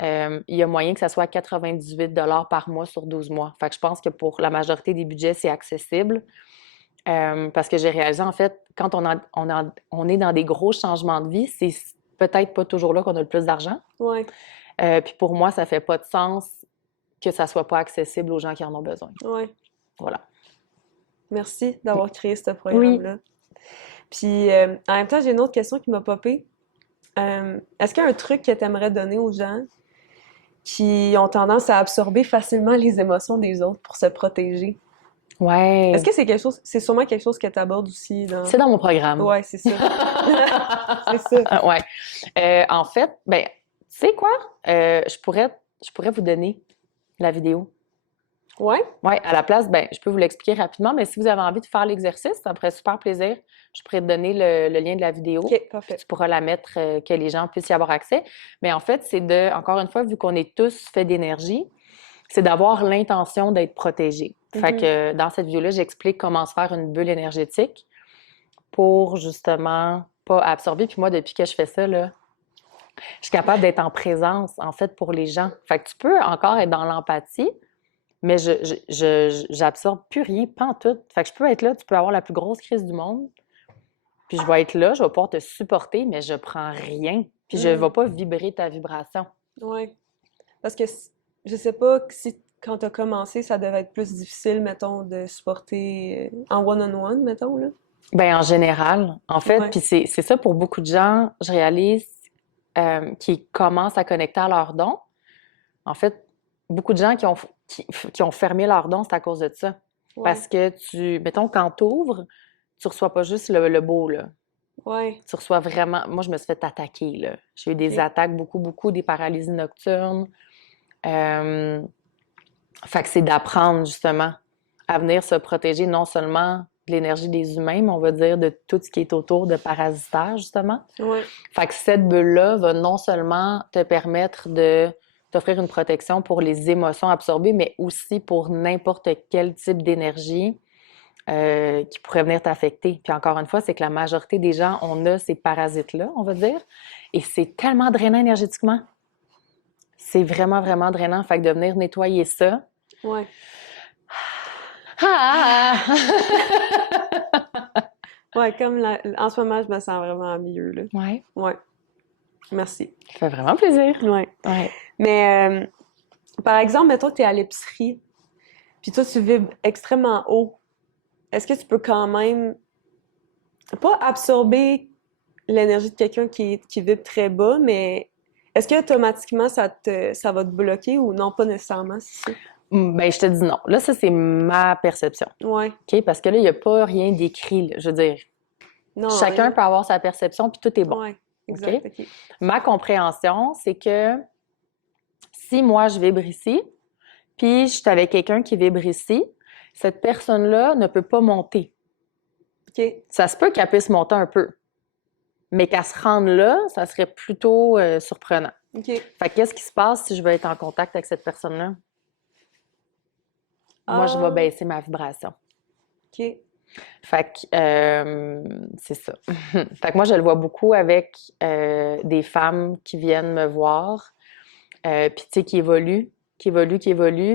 il y a moyen que ça soit 98 par mois sur 12 mois. Fait que je pense que pour la majorité des budgets, c'est accessible. Parce que j'ai réalisé, en fait, quand on est dans des gros changements de vie, c'est peut-être pas toujours là qu'on a le plus d'argent. Ouais, Puis pour moi, ça fait pas de sens que ça soit pas accessible aux gens qui en ont besoin. ouais. Voilà. Merci d'avoir créé ce programme-là. Puis, en même temps, j'ai une autre question qui m'a popé. Est-ce qu'il y a un truc que tu aimerais donner aux gens qui ont tendance à absorber facilement les émotions des autres pour se protéger? Ouais. Est-ce que c'est sûrement quelque chose que tu abordes aussi dans... C'est dans mon programme. Ouais, c'est ça. C'est ça. Ouais. En fait, ben, tu sais quoi? Je pourrais vous donner la vidéo. Ouais? Ouais, à la place, ben, je peux vous l'expliquer rapidement, mais si vous avez envie de faire l'exercice, ça me ferait super plaisir. Je pourrais te donner le lien de la vidéo. OK, parfait. Tu pourras la mettre, que les gens puissent y avoir accès. Mais en fait, c'est encore une fois, vu qu'on est tous faits d'énergie, c'est d'avoir l'intention d'être protégé. Fait que dans cette vidéo-là, j'explique comment se faire une bulle énergétique pour justement pas absorber. Puis moi, depuis que je fais ça, là, je suis capable d'être en présence, en fait, pour les gens. Fait que tu peux encore être dans l'empathie, mais j'absorbe plus rien, pantoute. Fait que je peux être là, tu peux avoir la plus grosse crise du monde, puis je vais être là, je vais pouvoir te supporter, mais je prends rien. Puis je ne vais pas vibrer ta vibration. Ouais. Parce que je sais pas si quand tu as commencé, ça devait être plus difficile, mettons, de supporter en one-on-one, mettons, là. Bien, en général, en fait, Ouais. puis c'est ça pour beaucoup de gens, je réalise, qui commencent à connecter à leurs dons. En fait, beaucoup de gens qui ont fermé leurs dons, c'est à cause de ça. Ouais. Parce que mettons, quand tu ouvres, tu reçois pas juste le beau, là. Ouais. Tu reçois vraiment... Moi, je me suis fait attaquer, là. J'ai eu des Ok. attaques, beaucoup, des paralysies nocturnes. Fait que c'est d'apprendre, justement, à venir se protéger non seulement de l'énergie des humains, mais on va dire de tout ce qui est autour de parasitage, justement. Ouais. Fait que cette bulle-là va non seulement te permettre de t'offrir une protection pour les émotions absorbées, mais aussi pour n'importe quel type d'énergie qui pourrait venir t'affecter. Puis encore une fois, c'est que la majorité des gens, on a ces parasites-là, on va dire, et c'est tellement drainant énergétiquement. C'est vraiment, vraiment drainant. Fait que de venir nettoyer ça. Ouais. Ah! Ouais, comme en ce moment, je me sens vraiment mieux, là. Ouais, Ouais. Merci. ça fait vraiment plaisir. Ouais. Ouais. Mais, par exemple, mettons que tu es à l'épicerie, puis toi, tu vibres extrêmement haut. Est-ce que tu peux quand même pas absorber l'énergie de quelqu'un qui vibre très bas, mais est-ce que automatiquement ça va te bloquer ou non, pas nécessairement, c'est ça? Ben, je te dis non. Là, ça, c'est ma perception. Ouais. OK? Parce que là, il n'y a pas rien d'écrit, là. Je veux dire, Non, chacun peut avoir sa perception, puis tout est bon. Ouais, exact, OK? OK. Ma compréhension, c'est que si moi, je vibre ici, puis je suis avec quelqu'un qui vibre ici, cette personne-là ne peut pas monter. OK. Ça se peut qu'elle puisse monter un peu, mais qu'elle se rende là, ça serait plutôt surprenant. OK. Fait que qu'est-ce qui se passe si je veux être en contact avec cette personne-là? Moi, je vais baisser ma vibration. OK. Fait que c'est ça. Fait que moi, je le vois beaucoup avec des femmes qui viennent me voir, puis tu sais, qui évoluent,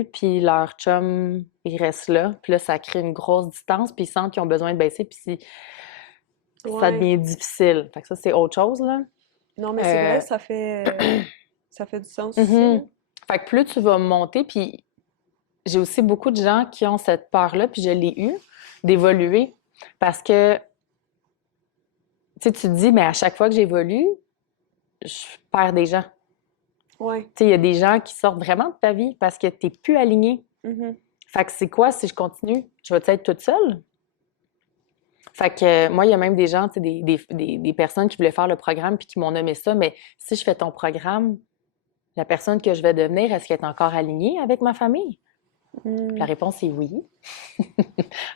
puis leur chum, il reste là, puis là, ça crée une grosse distance, puis ils sentent qu'ils ont besoin de baisser, puis ça Ouais. devient difficile. Fait que ça, c'est autre chose, là. Non, mais c'est vrai, ça fait du sens aussi, Mhm. là. Fait que plus tu vas monter, puis j'ai aussi beaucoup de gens qui ont cette peur-là, puis je l'ai eu, d'évoluer. Parce que, tu sais, tu te dis, mais à chaque fois que j'évolue, je perds des gens. Ouais. Tu sais, il y a des gens qui sortent vraiment de ta vie parce que tu n'es plus aligné. Mhm. Fait que c'est quoi si je continue? Je vais être toute seule? Fait que moi, il y a même des gens, tu sais, des personnes qui voulaient faire le programme puis qui m'ont nommé ça, mais si je fais ton programme, la personne que je vais devenir, est-ce qu'elle est encore alignée avec ma famille? La réponse est oui.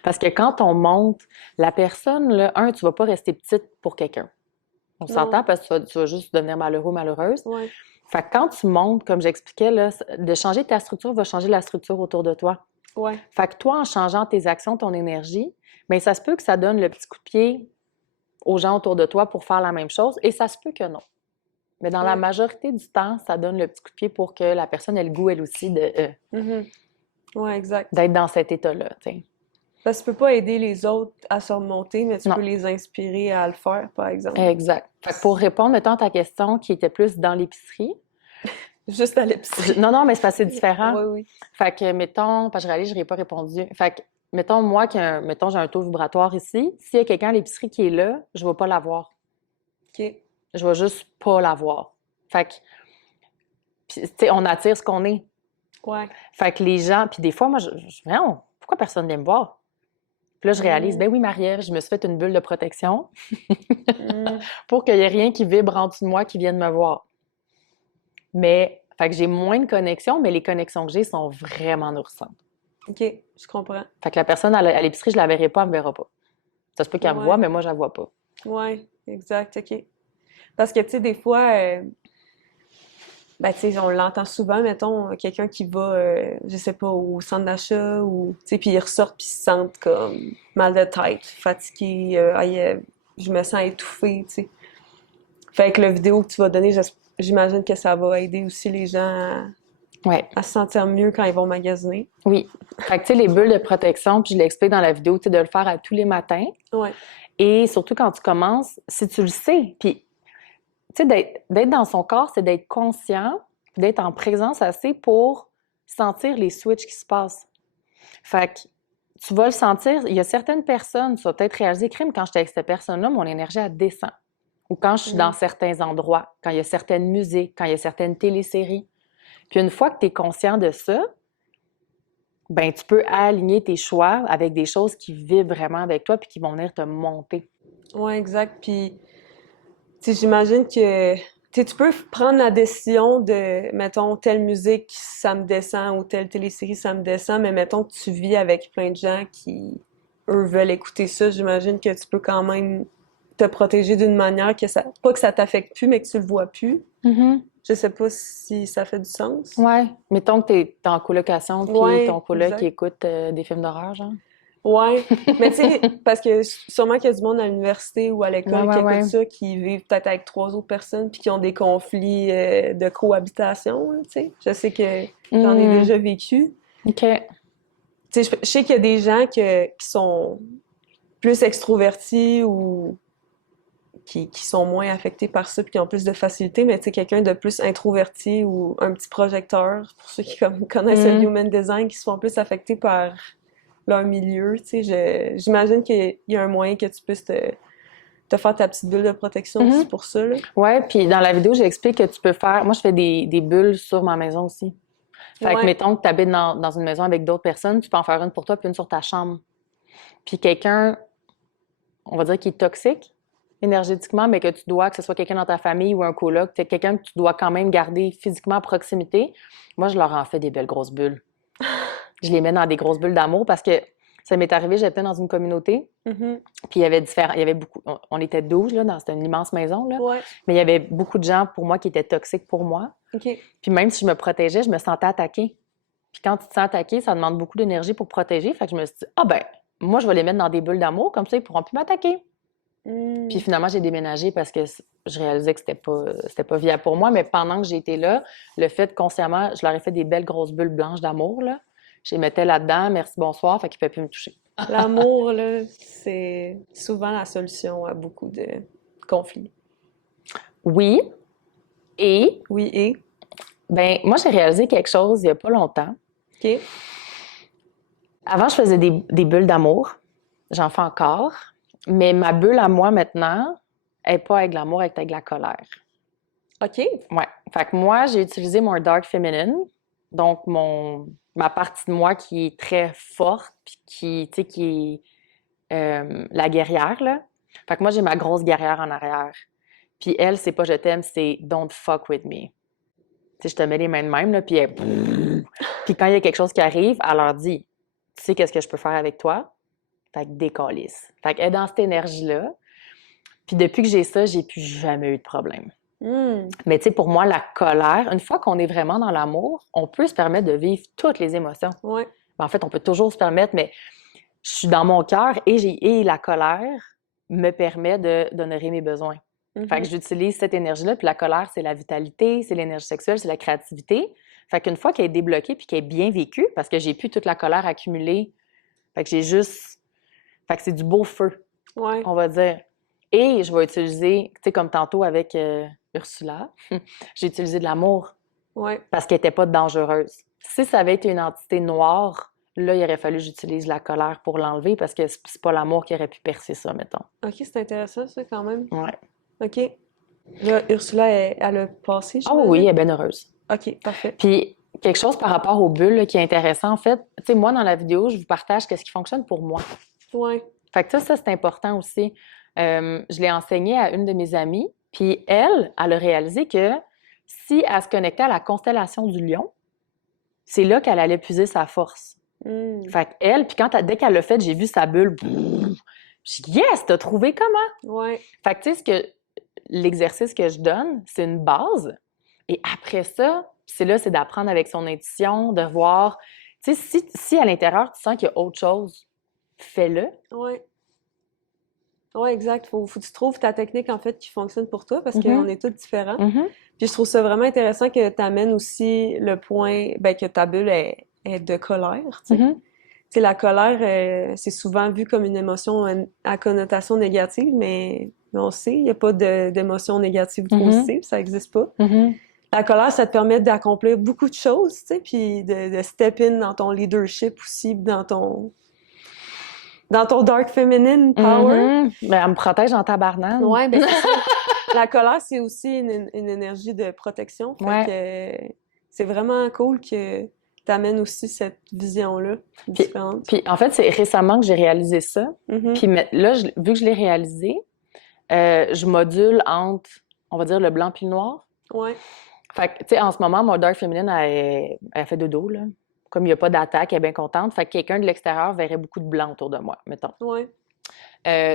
Parce que quand on monte, la personne, là, tu vas pas rester petite pour quelqu'un. On Non. s'entend parce que tu vas juste devenir malheureux ou malheureuse. Ouais. Fait que quand tu montes, comme j'expliquais, là, de changer ta structure va changer la structure autour de toi. Ouais. Fait que toi, en changeant tes actions, ton énergie, bien, ça se peut que ça donne le petit coup de pied aux gens autour de toi pour faire la même chose, et ça se peut que non. Mais dans la Ouais. majorité du temps, ça donne le petit coup de pied pour que la personne ait le goût, elle aussi, Mhm. Ouais, exact. d'être dans cet état-là, tu sais. Parce que tu peux pas aider les autres à se remonter, mais tu Non. peux les inspirer à le faire, par exemple. Exact. Fait que pour répondre, mettons, à ta question qui était plus dans l'épicerie, Juste à l'épicerie. non, mais c'est parce que c'est différent. Oui, oui. Fait que, mettons, parce que je réalise, je n'aurais pas répondu. Fait que, mettons, moi, mettons, j'ai un taux vibratoire ici. S'il y a quelqu'un à l'épicerie qui est là, je ne vais pas l'avoir. OK. Je vais juste pas l'avoir. Fait que, puis, tu sais, on attire ce qu'on est. Ouais. Fait que les gens, puis des fois, moi, je non, pourquoi personne vient me voir? Puis là, je réalise, ben oui, Marie-Ève, je me suis fait une bulle de protection Mm. pour qu'il n'y ait rien qui vibre en dessous de moi qui vienne me voir. Mais, fait que j'ai moins de connexions, mais les connexions que j'ai sont vraiment nourrissantes. OK, je comprends. Fait que la personne à l'épicerie, je la verrai pas, elle me verra pas. Ça se peut qu'elle me Ouais. voie, mais moi, je la vois pas. Ouais, exact, OK. Parce que, tu sais, des fois, ben, tu sais, on l'entend souvent, mettons, quelqu'un qui va, je sais pas, au centre d'achat ou, tu sais, puis ils ressortent puis ils se sentent comme mal de tête, fatigués, je me sens étouffée, tu sais. Fait que la vidéo que tu vas donner, j'imagine que ça va aider aussi les gens Ouais. à se sentir mieux quand ils vont magasiner. Oui. Fait que, tu sais, les bulles de protection, puis je l'explique dans la vidéo, tu sais, de le faire à tous les matins. Ouais. Et surtout quand tu commences, si tu le sais, puis, tu sais, d'être dans son corps, c'est d'être conscient, d'être en présence assez pour sentir les switches qui se passent. Fait que tu vas le sentir. Il y a certaines personnes, tu vas peut-être réaliser, crime, quand j'étais avec cette personne-là, mon énergie, elle descend. Ou quand je suis dans certains endroits, quand il y a certaines musiques, quand il y a certaines téléséries. Puis une fois que tu es conscient de ça, ben tu peux aligner tes choix avec des choses qui vibrent vraiment avec toi puis qui vont venir te monter. Ouais, exact. Puis, tu sais, j'imagine que, tu sais, tu peux prendre la décision de, mettons, telle musique, ça me descend, ou telle télésérie, ça me descend, mais mettons que tu vis avec plein de gens eux veulent écouter ça, j'imagine que tu peux quand même te protéger d'une manière que ça, pas que ça t'affecte plus, mais que tu le vois plus. Je sais pas si ça fait du sens. Ouais. Mettons que t'es en colocation, puis Ouais, ton coloc exact. qui écoute des films d'horreur, genre. Ouais, mais tu sais, parce que sûrement qu'il y a du monde à l'université ou à l'école qui Ouais. écoute ça, qui vivent peut-être avec 3 autres personnes, puis qui ont des conflits de cohabitation, là, tu sais. Je sais que j'en ai déjà vécu. OK. Tu sais, je sais qu'il y a des gens qui sont plus extrovertis ou qui sont moins affectés par ça, puis qui ont plus de facilité, mais tu sais, quelqu'un de plus introverti ou un petit projecteur, pour ceux qui connaissent le human design, qui se font plus affectés par leur milieu, tu sais, j'imagine qu'il y a un moyen que tu puisses te faire ta petite bulle de protection aussi pour ça, là. Ouais, puis dans la vidéo, j'explique que tu peux faire... Moi, je fais des bulles sur ma maison aussi. Fait que, Ouais. mettons que tu habites dans une maison avec d'autres personnes, tu peux en faire une pour toi puis une sur ta chambre. Puis quelqu'un, on va dire, qui est toxique énergétiquement, mais que tu dois, que ce soit quelqu'un dans ta famille ou un coloc, quelqu'un que tu dois quand même garder physiquement à proximité, moi, je leur en fais des belles grosses bulles. Je les mets dans des grosses bulles d'amour parce que ça m'est arrivé, j'étais dans une communauté, Mhm. puis il y avait beaucoup, on était 12, là, c'était une immense maison, là, Ouais. mais il y avait beaucoup de gens pour moi qui étaient toxiques pour moi. OK. Puis même si je me protégeais, je me sentais attaquée. Puis quand tu te sens attaqué, ça demande beaucoup d'énergie pour protéger. Fait que je me suis dit, ah ben, moi, je vais les mettre dans des bulles d'amour, comme ça, ils pourront plus m'attaquer. Puis finalement, j'ai déménagé parce que je réalisais que c'était pas viable pour moi. Mais pendant que j'étais là, le fait consciemment, je leur ai fait des belles grosses bulles blanches d'amour, là. Je les mettais là-dedans, merci, bonsoir, fait qu'ils ne pouvaient plus me toucher. L'amour, là, c'est souvent la solution à beaucoup de conflits. Oui. Et, Oui, et? ben, moi, j'ai réalisé quelque chose il n'y a pas longtemps. OK. Avant, je faisais des bulles d'amour. J'en fais encore. Mais ma bulle à moi, maintenant, elle n'est pas avec l'amour, elle est avec la colère. OK. Ouais. Fait que moi, j'ai utilisé mon Dark Feminine. Donc, ma partie de moi qui est très forte, puis qui est la guerrière, là. Fait que moi, j'ai ma grosse guerrière en arrière. Puis elle, c'est pas je t'aime, c'est don't fuck with me. Tu sais, je te mets les mains de même, là, puis elle... Puis quand il y a quelque chose qui arrive, elle leur dit, tu sais qu'est-ce que je peux faire avec toi? Fait que décalisse. Fait qu'elle est dans cette énergie-là. Puis depuis que j'ai ça, j'ai plus jamais eu de problème. Mais tu sais, pour moi, la colère, une fois qu'on est vraiment dans l'amour, on peut se permettre de vivre toutes les émotions. Ouais. En fait, on peut toujours se permettre, mais je suis dans mon cœur et la colère me permet d'honorer mes besoins. Fait que j'utilise cette énergie-là, puis la colère, c'est la vitalité, c'est l'énergie sexuelle, c'est la créativité. Fait qu'une fois qu'elle est débloquée puis qu'elle est bien vécue, parce que j'ai plus toute la colère accumulée, fait que j'ai juste... Fait que c'est du beau feu, on va dire. Et je vais utiliser, tu sais, comme tantôt avec Ursula, j'ai utilisé de l'amour parce qu'elle n'était pas dangereuse. Si ça avait été une entité noire, là, il aurait fallu que j'utilise la colère pour l'enlever parce que c'est pas l'amour qui aurait pu percer ça, mettons. OK, c'est intéressant, ça, quand même. Ouais. OK. Là, Ursula, elle a passé, je Oh oui, elle est bien heureuse. OK, parfait. Puis, quelque chose par rapport aux bulles là, qui est intéressant, en fait, tu sais, moi, dans la vidéo, je vous partage ce qui fonctionne pour moi. Ouais. Fait que ça, c'est important aussi. Je l'ai enseigné à une de mes amies, puis elle a réalisé que si elle se connectait à la constellation du lion, c'est là qu'elle allait puiser sa force. Fait qu'elle, puis dès qu'elle l'a fait, j'ai vu sa bulle. J'ai dit, yes, t'as trouvé comment? Ouais. Fait que tu sais, l'exercice que je donne, c'est une base. Et après ça, c'est d'apprendre avec son intuition, de voir, tu sais, si à l'intérieur, tu sens qu'il y a autre chose, fais-le. Ouais. Ouais, exact. Faut que tu trouves ta technique, en fait, qui fonctionne pour toi parce qu'on est tous différents. Puis je trouve ça vraiment intéressant que tu amènes aussi le point, ben, que ta bulle est de colère, tu sais. Tu sais, la colère, c'est souvent vu comme une émotion à connotation négative, mais on sait, il n'y a pas d'émotion négative ou positive, ça n'existe pas. La colère, ça te permet d'accomplir beaucoup de choses, tu sais, puis de step in dans ton leadership aussi, dans ton dark feminine power. Ben, elle me protège en tabarnane. Ouais, ben c'est ça. La colère, c'est aussi une énergie de protection. Fait que c'est vraiment cool que tu amènes aussi cette vision-là différente. Puis en fait, c'est récemment que j'ai réalisé ça. Puis là, vu que je l'ai réalisé, je module entre, on va dire, le blanc puis le noir. Ouais. Fait que, tu sais, en ce moment, mon dark féminine, elle fait dodo, là. comme il n'y a pas d'attaque, elle est bien contente. Fait que quelqu'un de l'extérieur verrait beaucoup de blanc autour de moi, mettons. Ouais.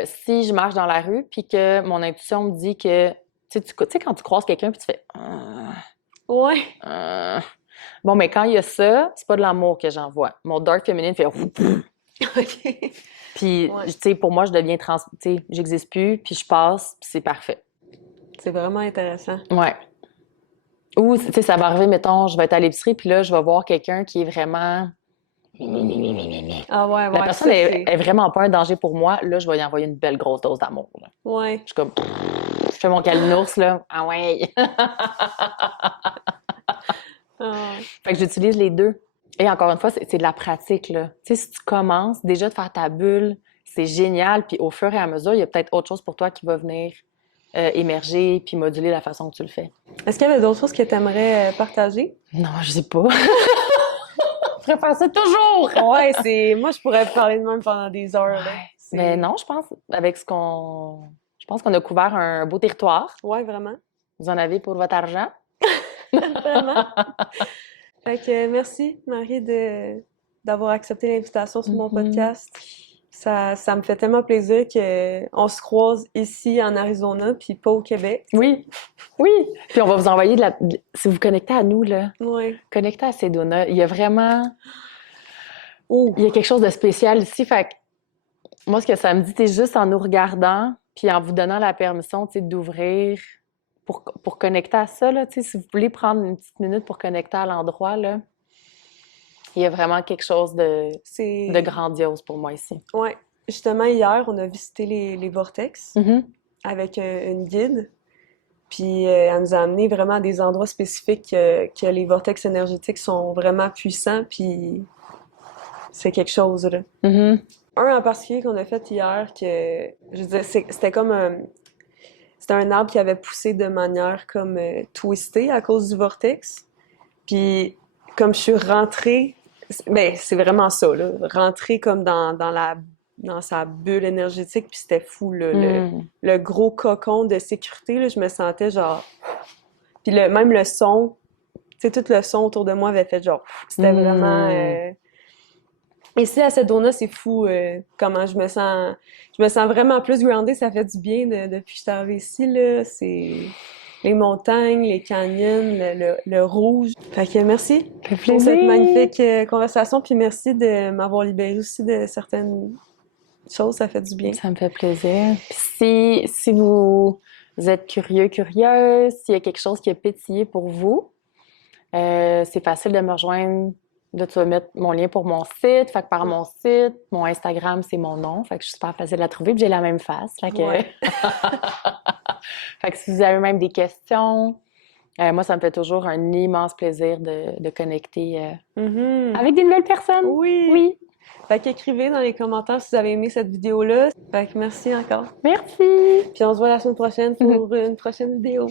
Si je marche dans la rue puis que mon intuition me dit que, tu sais, quand tu croises quelqu'un puis tu fais Ouais. Bon, mais quand il y a ça, c'est pas de l'amour que j'envoie. Mon dark féminine fait OK. puis, Ouais. tu sais, pour moi, je deviens tu sais, j'existe plus, puis je passe, puis c'est parfait. C'est vraiment intéressant. Ouais. Ou, tu sais, ça va arriver, mettons, je vais être à l'épicerie, puis là, je vais voir quelqu'un qui est vraiment... Ah ouais, La ouais, personne ça, est vraiment pas un danger pour moi. Là, je vais y envoyer une belle grosse dose d'amour. Là. Ouais. Je suis comme... Je fais mon calinours, là. Ah ouais! Ah, Fait que j'utilise les deux. Et encore une fois, c'est de la pratique, là. Tu sais, si tu commences déjà de faire ta bulle, c'est génial. Puis au fur et à mesure, il y a peut-être autre chose pour toi qui va venir émerger puis moduler la façon que tu le fais. Est-ce qu'il y avait d'autres choses que tu aimerais partager? Non, je sais pas. Je ferais faire ça toujours! Ouais, moi, je pourrais parler de même pendant des heures. Là. Mais non, je pense, avec ce qu'on... Je pense qu'on a couvert un beau territoire. Ouais, vraiment. Vous en avez pour votre argent. Vraiment. Fait que merci, Marie, d'avoir accepté l'invitation sur mon podcast. Ça me fait tellement plaisir qu'on se croise ici en Arizona, puis pas au Québec. Oui, oui. Puis on va vous envoyer si vous vous connectez à nous, là, Ouais. connectez à Sedona. Il y a vraiment... Il y a quelque chose de spécial ici. Fait que moi, ce que ça me dit, c'est juste en nous regardant, puis en vous donnant la permission, tu sais, d'ouvrir pour connecter à ça, là, tu sais, si vous voulez prendre une petite minute pour connecter à l'endroit, là, il y a vraiment quelque chose de grandiose pour moi ici. Ouais. Justement, hier, on a visité les vortex Mm-hmm. avec une guide. Puis elle nous a amené vraiment à des endroits spécifiques que les vortex énergétiques sont vraiment puissants. Puis c'est quelque chose, là. Mm-hmm. Un en particulier qu'on a fait hier, que je veux dire, c'était comme c'était un arbre qui avait poussé de manière comme twistée à cause du vortex. Puis comme je suis rentrée, ben c'est vraiment ça, là, rentrée comme dans sa bulle énergétique, puis c'était fou, là, le gros cocon de sécurité, là, je me sentais genre... Puis même le son, tu sais, tout le son autour de moi avait fait genre... C'était vraiment... Ici, à Sedona, c'est fou comment je me sens vraiment plus groundée, ça fait du bien depuis que je suis arrivée ici, là. C'est les montagnes, les canyons, le rouge. Fait que merci pour cette magnifique conversation, puis merci de m'avoir libérée aussi de certaines choses, ça fait du bien. Ça me fait plaisir. Puis si vous êtes curieuse, s'il y a quelque chose qui a pétillé pour vous, c'est facile de me rejoindre. Là, tu vas mettre mon lien pour mon site. Fait que par mon site, mon Instagram, c'est mon nom. Fait que je suis super facile à trouver. Puis j'ai la même face. Fait que... Ouais. Fait que si vous avez même des questions, moi, ça me fait toujours un immense plaisir de connecter avec des nouvelles personnes. Oui. Oui. Fait qu'écrivez dans les commentaires si vous avez aimé cette vidéo-là. Fait que merci encore. Merci. Puis on se voit la semaine prochaine pour une prochaine vidéo.